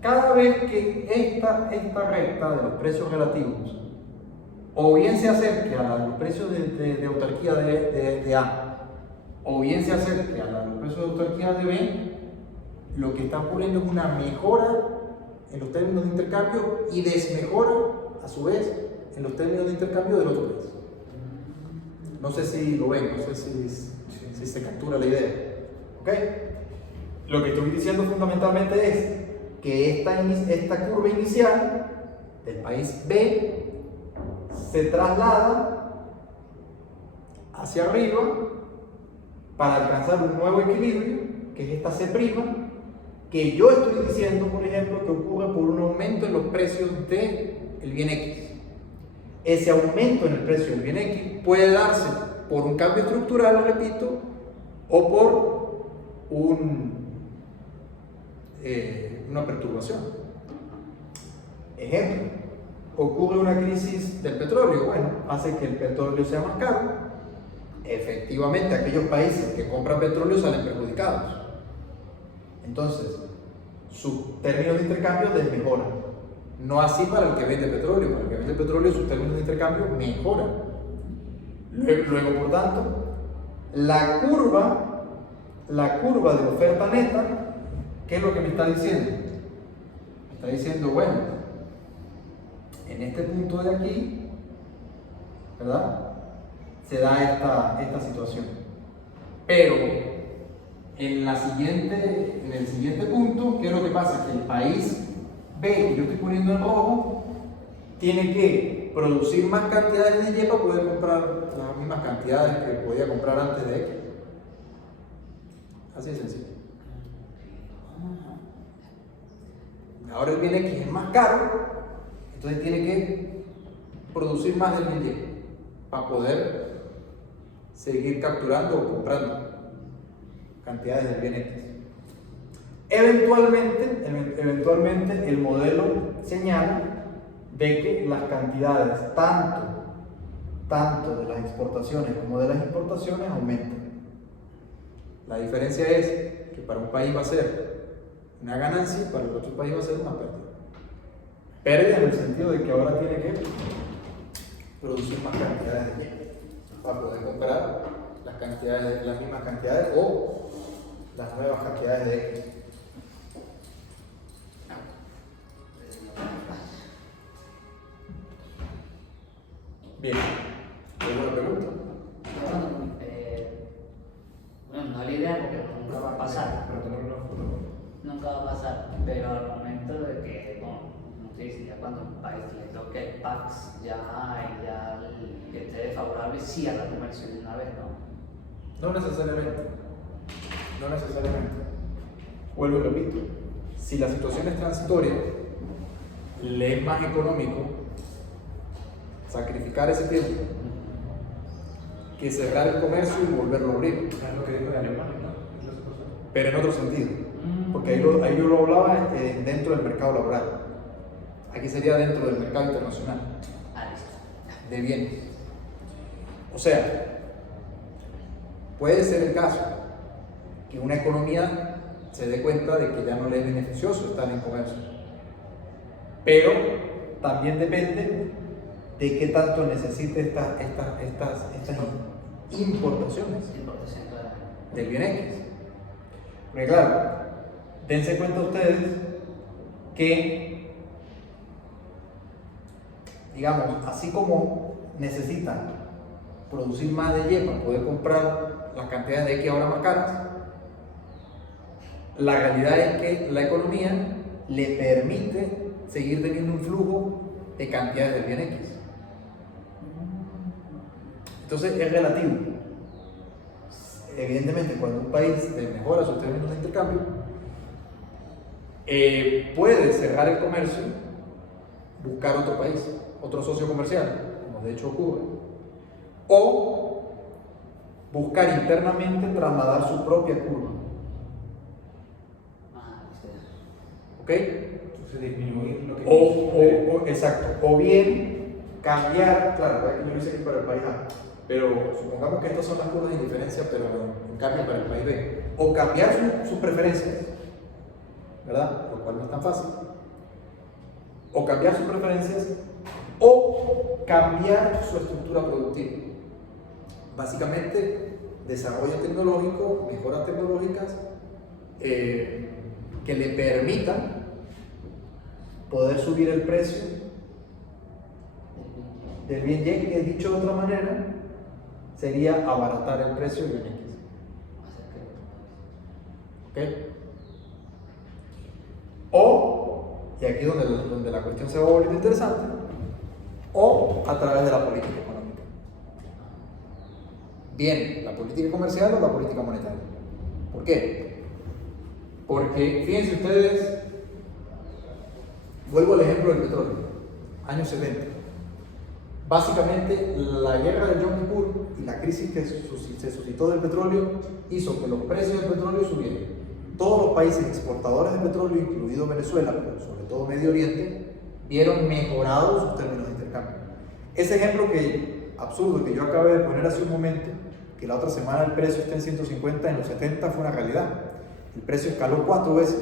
cada vez que esta recta de los precios relativos o bien se acerque a los precios de autarquía de A, o bien se acerque a los precios de autarquía de B, lo que está ocurriendo es una mejora en los términos de intercambio y desmejora, a su vez, en los términos de intercambio del otro país. No sé si lo ven, no sé si se captura la idea. ¿Ok? Lo que estoy diciendo fundamentalmente es que esta curva inicial del país B se traslada hacia arriba para alcanzar un nuevo equilibrio, que es esta C', que yo estoy diciendo, por ejemplo, que ocurre por un aumento en los precios del bien X. Ese aumento en el precio del bien X puede darse por un cambio estructural, repito, o por una perturbación. Ejemplo, ocurre una crisis del petróleo, bueno, hace que el petróleo sea más caro. Efectivamente, aquellos países que compran petróleo salen perjudicados. Entonces, sus términos de intercambio desmejoran. No así para el que vende petróleo. Para el que vende petróleo, sus términos de intercambio mejoran. Luego, por tanto, la curva de oferta neta, ¿qué es lo que me está diciendo? Me está diciendo, bueno, en este punto de aquí, ¿verdad?, se da esta situación. Pero en el siguiente punto, ¿qué es lo que pasa? Que el país B, que yo estoy poniendo en rojo, tiene que producir más cantidades de Y para poder comprar las mismas cantidades que podía comprar antes de X. Así de sencillo. Ahora el bien X es más caro, entonces tiene que producir más del bien Y para poder seguir capturando o comprando cantidades del bien X. Eventualmente el modelo señala de que las cantidades tanto de las exportaciones como de las importaciones aumentan. La diferencia es que para un país va a ser una ganancia y para el otro país va a ser una pérdida. Pérdida en el sentido de que ahora tiene que producir más cantidades de bien para poder comprar las mismas cantidades o las nuevas cantidades de X. Bien, ¿alguna pregunta? Bueno, no la idea porque nunca va a pasar. Para tomar una foto. Nunca va a pasar, pero al momento de que, bueno, no sé si ya cuando un país le toque el PAX ya que esté desfavorable, sí haga comercio de una vez, ¿no? No necesariamente. No necesariamente. Vuelvo y repito. Si la situación es transitoria, le es más económico sacrificar ese tiempo que cerrar el comercio y volverlo a abrir. Es lo que dijo de Alemania, ¿no? Es la situación. Pero en otro sentido. Porque ahí yo lo hablaba dentro del mercado laboral. Aquí sería dentro del mercado internacional Listo. de bienes. O sea, puede ser el caso que una economía se dé cuenta de que ya no le es beneficioso estar en comercio. Pero también depende de qué tanto necesite estas importaciones Importación, claro. del bien X. Porque claro, dense cuenta ustedes que, digamos, así como necesitan producir más de Y para poder comprar las cantidades de X ahora más caras, la realidad es que la economía le permite seguir teniendo un flujo de cantidades del bien X. Entonces es relativo. Evidentemente, cuando un país mejora sus términos de intercambio, puede cerrar el comercio, buscar otro país, otro socio comercial, como de hecho ocurre, o buscar internamente trasladar su propia curva. ¿Ok? Entonces disminuir lo que Exacto. O bien cambiar, claro, yo lo hice aquí para el país A, pero supongamos que estas son las curvas de diferencia, pero en cambio para el país B. O cambiar sus preferencias, ¿verdad? Lo cual no es tan fácil. O cambiar sus preferencias, o cambiar su estructura productiva. Básicamente, desarrollo tecnológico, mejoras tecnológicas que le permitan poder subir el precio del bien Y, que dicho de otra manera sería abaratar el precio del bien X. ¿Ok? O, y aquí es donde la cuestión se va a volver interesante, o a través de la política económica. Bien, la política comercial o la política monetaria. ¿Por qué? Porque, fíjense ustedes, vuelvo al ejemplo del petróleo, años 70. Básicamente, la guerra de Yom Kippur y la crisis que se suscitó del petróleo hizo que los precios del petróleo subieran. Todos los países exportadores de petróleo, incluido Venezuela, pero sobre todo Medio Oriente, vieron mejorados sus términos de intercambio. Ese ejemplo absurdo que yo acabé de poner hace un momento, que la otra semana el precio está en 150, en los 70 fue una realidad. El precio escaló 4 veces,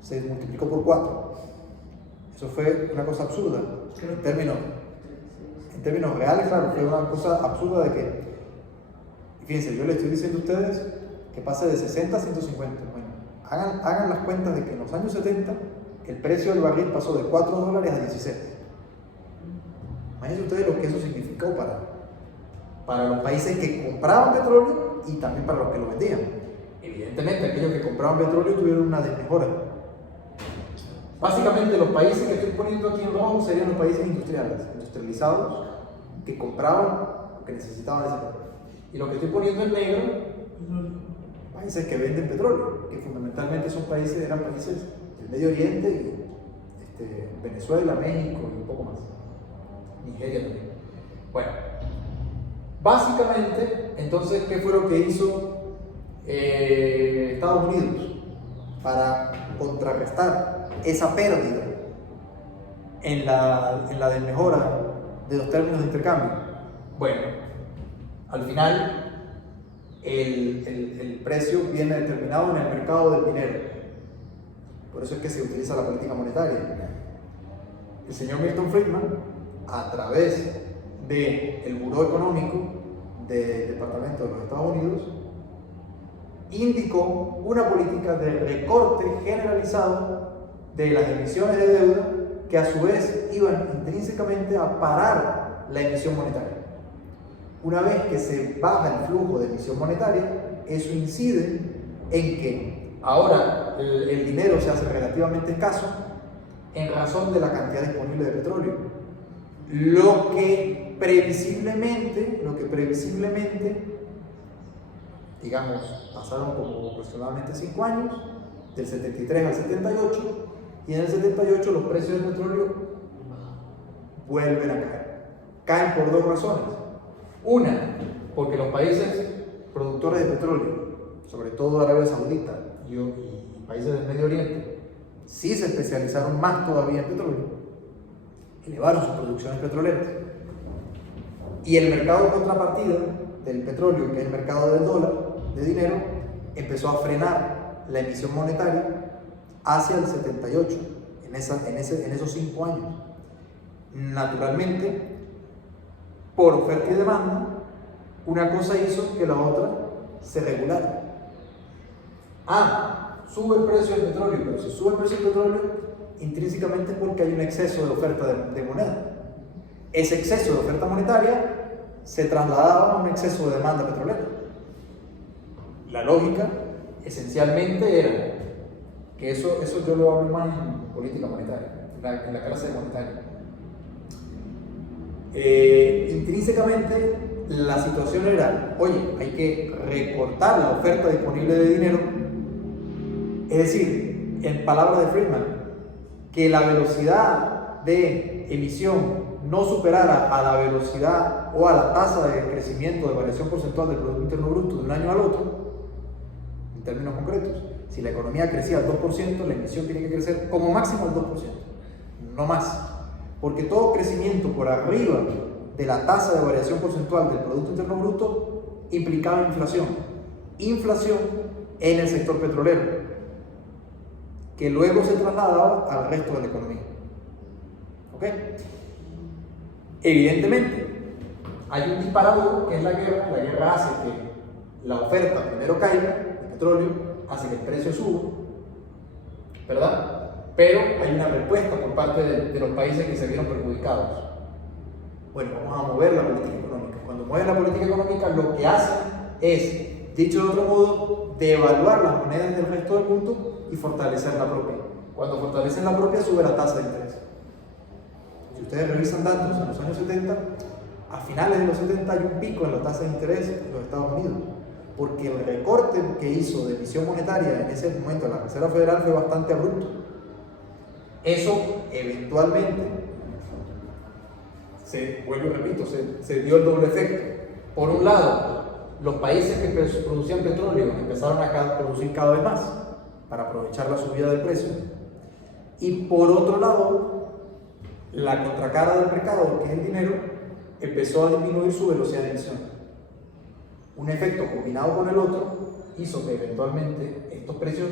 se multiplicó por 4. Eso fue una cosa absurda. En términos reales, claro, fue una cosa absurda de que, fíjense, yo les estoy diciendo a ustedes que pase de 60 a 150. Bueno, hagan las cuentas de que en los años 70 el precio del barril pasó de $4 a 17. Imagínense ustedes lo que eso significó para los países que compraban petróleo y también para los que lo vendían. Evidentemente, aquellos que compraban petróleo tuvieron una desmejora. Básicamente, los países que estoy poniendo aquí en rojo serían los países industrializados, que compraban o que necesitaban ese petróleo. Y lo que estoy poniendo en negro, países que venden petróleo, que fundamentalmente eran países del Medio Oriente, y, Venezuela, México y un poco más. Nigeria también. Bueno, básicamente, entonces, ¿qué fue lo que hizo Estados Unidos para contrarrestar esa pérdida en la desmejora de los términos de intercambio? Bueno, al final el precio viene determinado en el mercado del dinero. Por eso es que se utiliza la política monetaria. El señor Milton Friedman, a través del Buró Económico del Departamento de los Estados Unidos, indicó una política de recorte generalizado de las emisiones de deuda que a su vez iban intrínsecamente a parar la emisión monetaria. Una vez que se baja el flujo de emisión monetaria, eso incide en que ahora el dinero se hace relativamente escaso, en razón de la cantidad disponible de petróleo. Lo que previsiblemente, digamos, pasaron como aproximadamente 5 años, del 73 al 78, y en el 78 los precios del petróleo vuelven a caer. Caen por dos razones. Una, porque los países productores de petróleo, sobre todo Arabia Saudita y países del Medio Oriente, sí se especializaron más todavía en petróleo, elevaron sus producciones petroleras. Y el mercado de contrapartida del petróleo, que es el mercado del dólar, de dinero, empezó a frenar la emisión monetaria hacia el 78, en esos 5 años. Naturalmente, por oferta y demanda, una cosa hizo que la otra se regulara. Sube el precio del petróleo, pero si sube el precio del petróleo, intrínsecamente es porque hay un exceso de oferta de moneda. Ese exceso de oferta monetaria se trasladaba a un exceso de demanda petrolera. La lógica, esencialmente, era que eso yo lo hablo más en política monetaria, en la clase de monetaria. Intrínsecamente, la situación era, oye, hay que recortar la oferta disponible de dinero. Es decir, en palabras de Friedman, que la velocidad de emisión no superara a la velocidad o a la tasa de crecimiento de variación porcentual del Producto Interno Bruto de un año al otro, en términos concretos. Si la economía crecía al 2%, la emisión tiene que crecer como máximo al 2%, no más. Porque todo crecimiento por arriba de la tasa de variación porcentual del Producto Interno Bruto implicaba inflación. Inflación en el sector petrolero, que luego se trasladaba al resto de la economía. ¿Ok? Evidentemente, hay un disparador que es la guerra. La guerra hace que la oferta primero caiga de petróleo, hace que el precio suba, ¿verdad? Pero hay una respuesta por parte de los países que se vieron perjudicados. Bueno, vamos a mover la política económica. Cuando mueven la política económica, lo que hacen es, dicho de otro modo, devaluar las monedas del resto del mundo y fortalecer la propia. Cuando fortalecen la propia, sube la tasa de interés. Si ustedes revisan datos en los años 70, a finales de los 70 hay un pico en la tasa de interés en los Estados Unidos, porque el recorte que hizo de emisión monetaria en ese momento la Reserva Federal fue bastante abrupto. Eso eventualmente, vuelvo y repito, se dio el doble efecto. Por un lado, los países que producían petróleo empezaron a producir cada vez más para aprovechar la subida del precio. Y por otro lado, la contracara del mercado, que es el dinero, empezó a disminuir su velocidad de emisión. Un efecto combinado con el otro hizo que eventualmente estos precios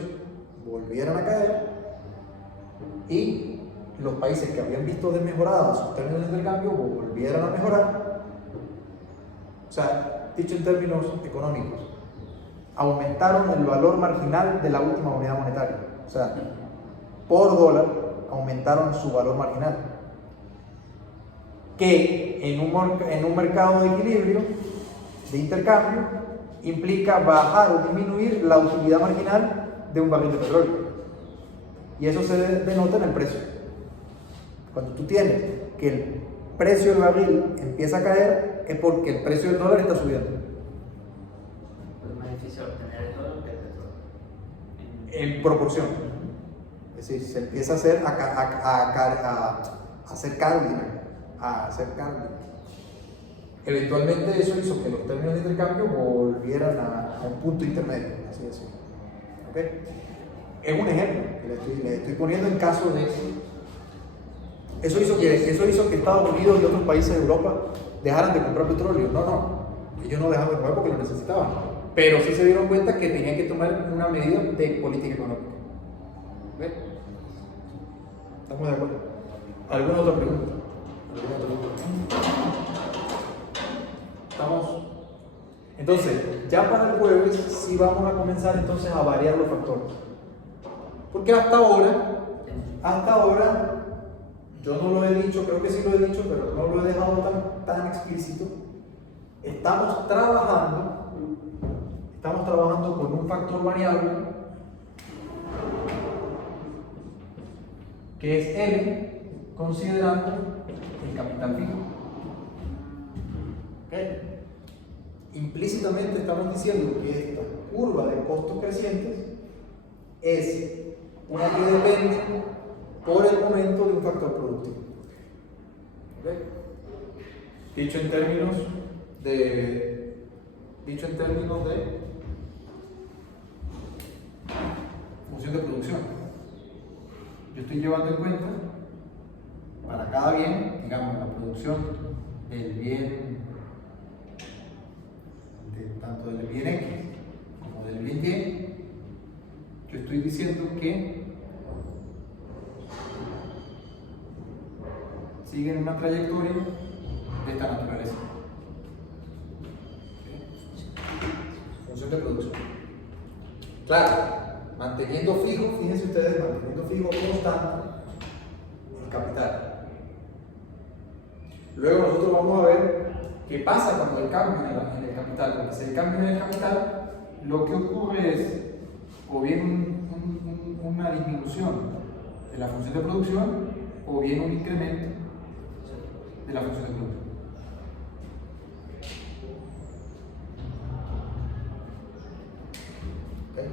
volvieran a caer y los países que habían visto desmejoradas sus términos de intercambio volvieran a mejorar. O sea, dicho en términos económicos, aumentaron el valor marginal de la última unidad monetaria. O sea, por dólar aumentaron su valor marginal, que en un mercado de equilibrio, de intercambio, implica bajar o disminuir la utilidad marginal de un barril de petróleo. Y eso se denota en el precio. Cuando tú tienes que el precio del barril empieza a caer, es porque el precio del dólar está subiendo. Es más difícil obtener el dólar que el petróleo. En proporción. Es decir, se empieza a hacer a hacer carne. Eventualmente eso hizo que los términos de intercambio volvieran a un punto intermedio, así decirlo. ¿Okay? Es un ejemplo que le estoy poniendo en caso de eso. Eso hizo que Estados Unidos y otros países de Europa dejaran de comprar petróleo. No, ellos no dejaron de comprar porque lo necesitaban, pero sí se dieron cuenta que tenían que tomar una medida de política económica. ¿Ves? ¿Estamos de acuerdo? ¿Alguna otra pregunta? ¿Estamos? Entonces, ya para el jueves sí vamos a comenzar entonces a variar los factores. Porque hasta ahora, yo no lo he dicho, creo que sí lo he dicho, pero no lo he dejado tan explícito. Estamos trabajando con un factor variable que es L, considerando el capital fijo. ¿Okay? Implícitamente estamos diciendo que esta curva de costos crecientes es una que depende por el momento de un factor productivo. ¿Okay? Dicho en términos de función de producción, yo estoy llevando en cuenta para cada bien, digamos, la producción del bien, tanto del bien X como del bien Y, yo estoy diciendo que siguen una trayectoria de esta naturaleza. Función de producción. Claro, manteniendo fijo, fíjense ustedes, manteniendo fijo constante el capital. Luego nosotros vamos a ver qué pasa cuando hay cambio en el capital. Porque si hay cambio en el capital, lo que ocurre es o bien una disminución de la función de producción o bien un incremento de la función de producción. ¿Okay?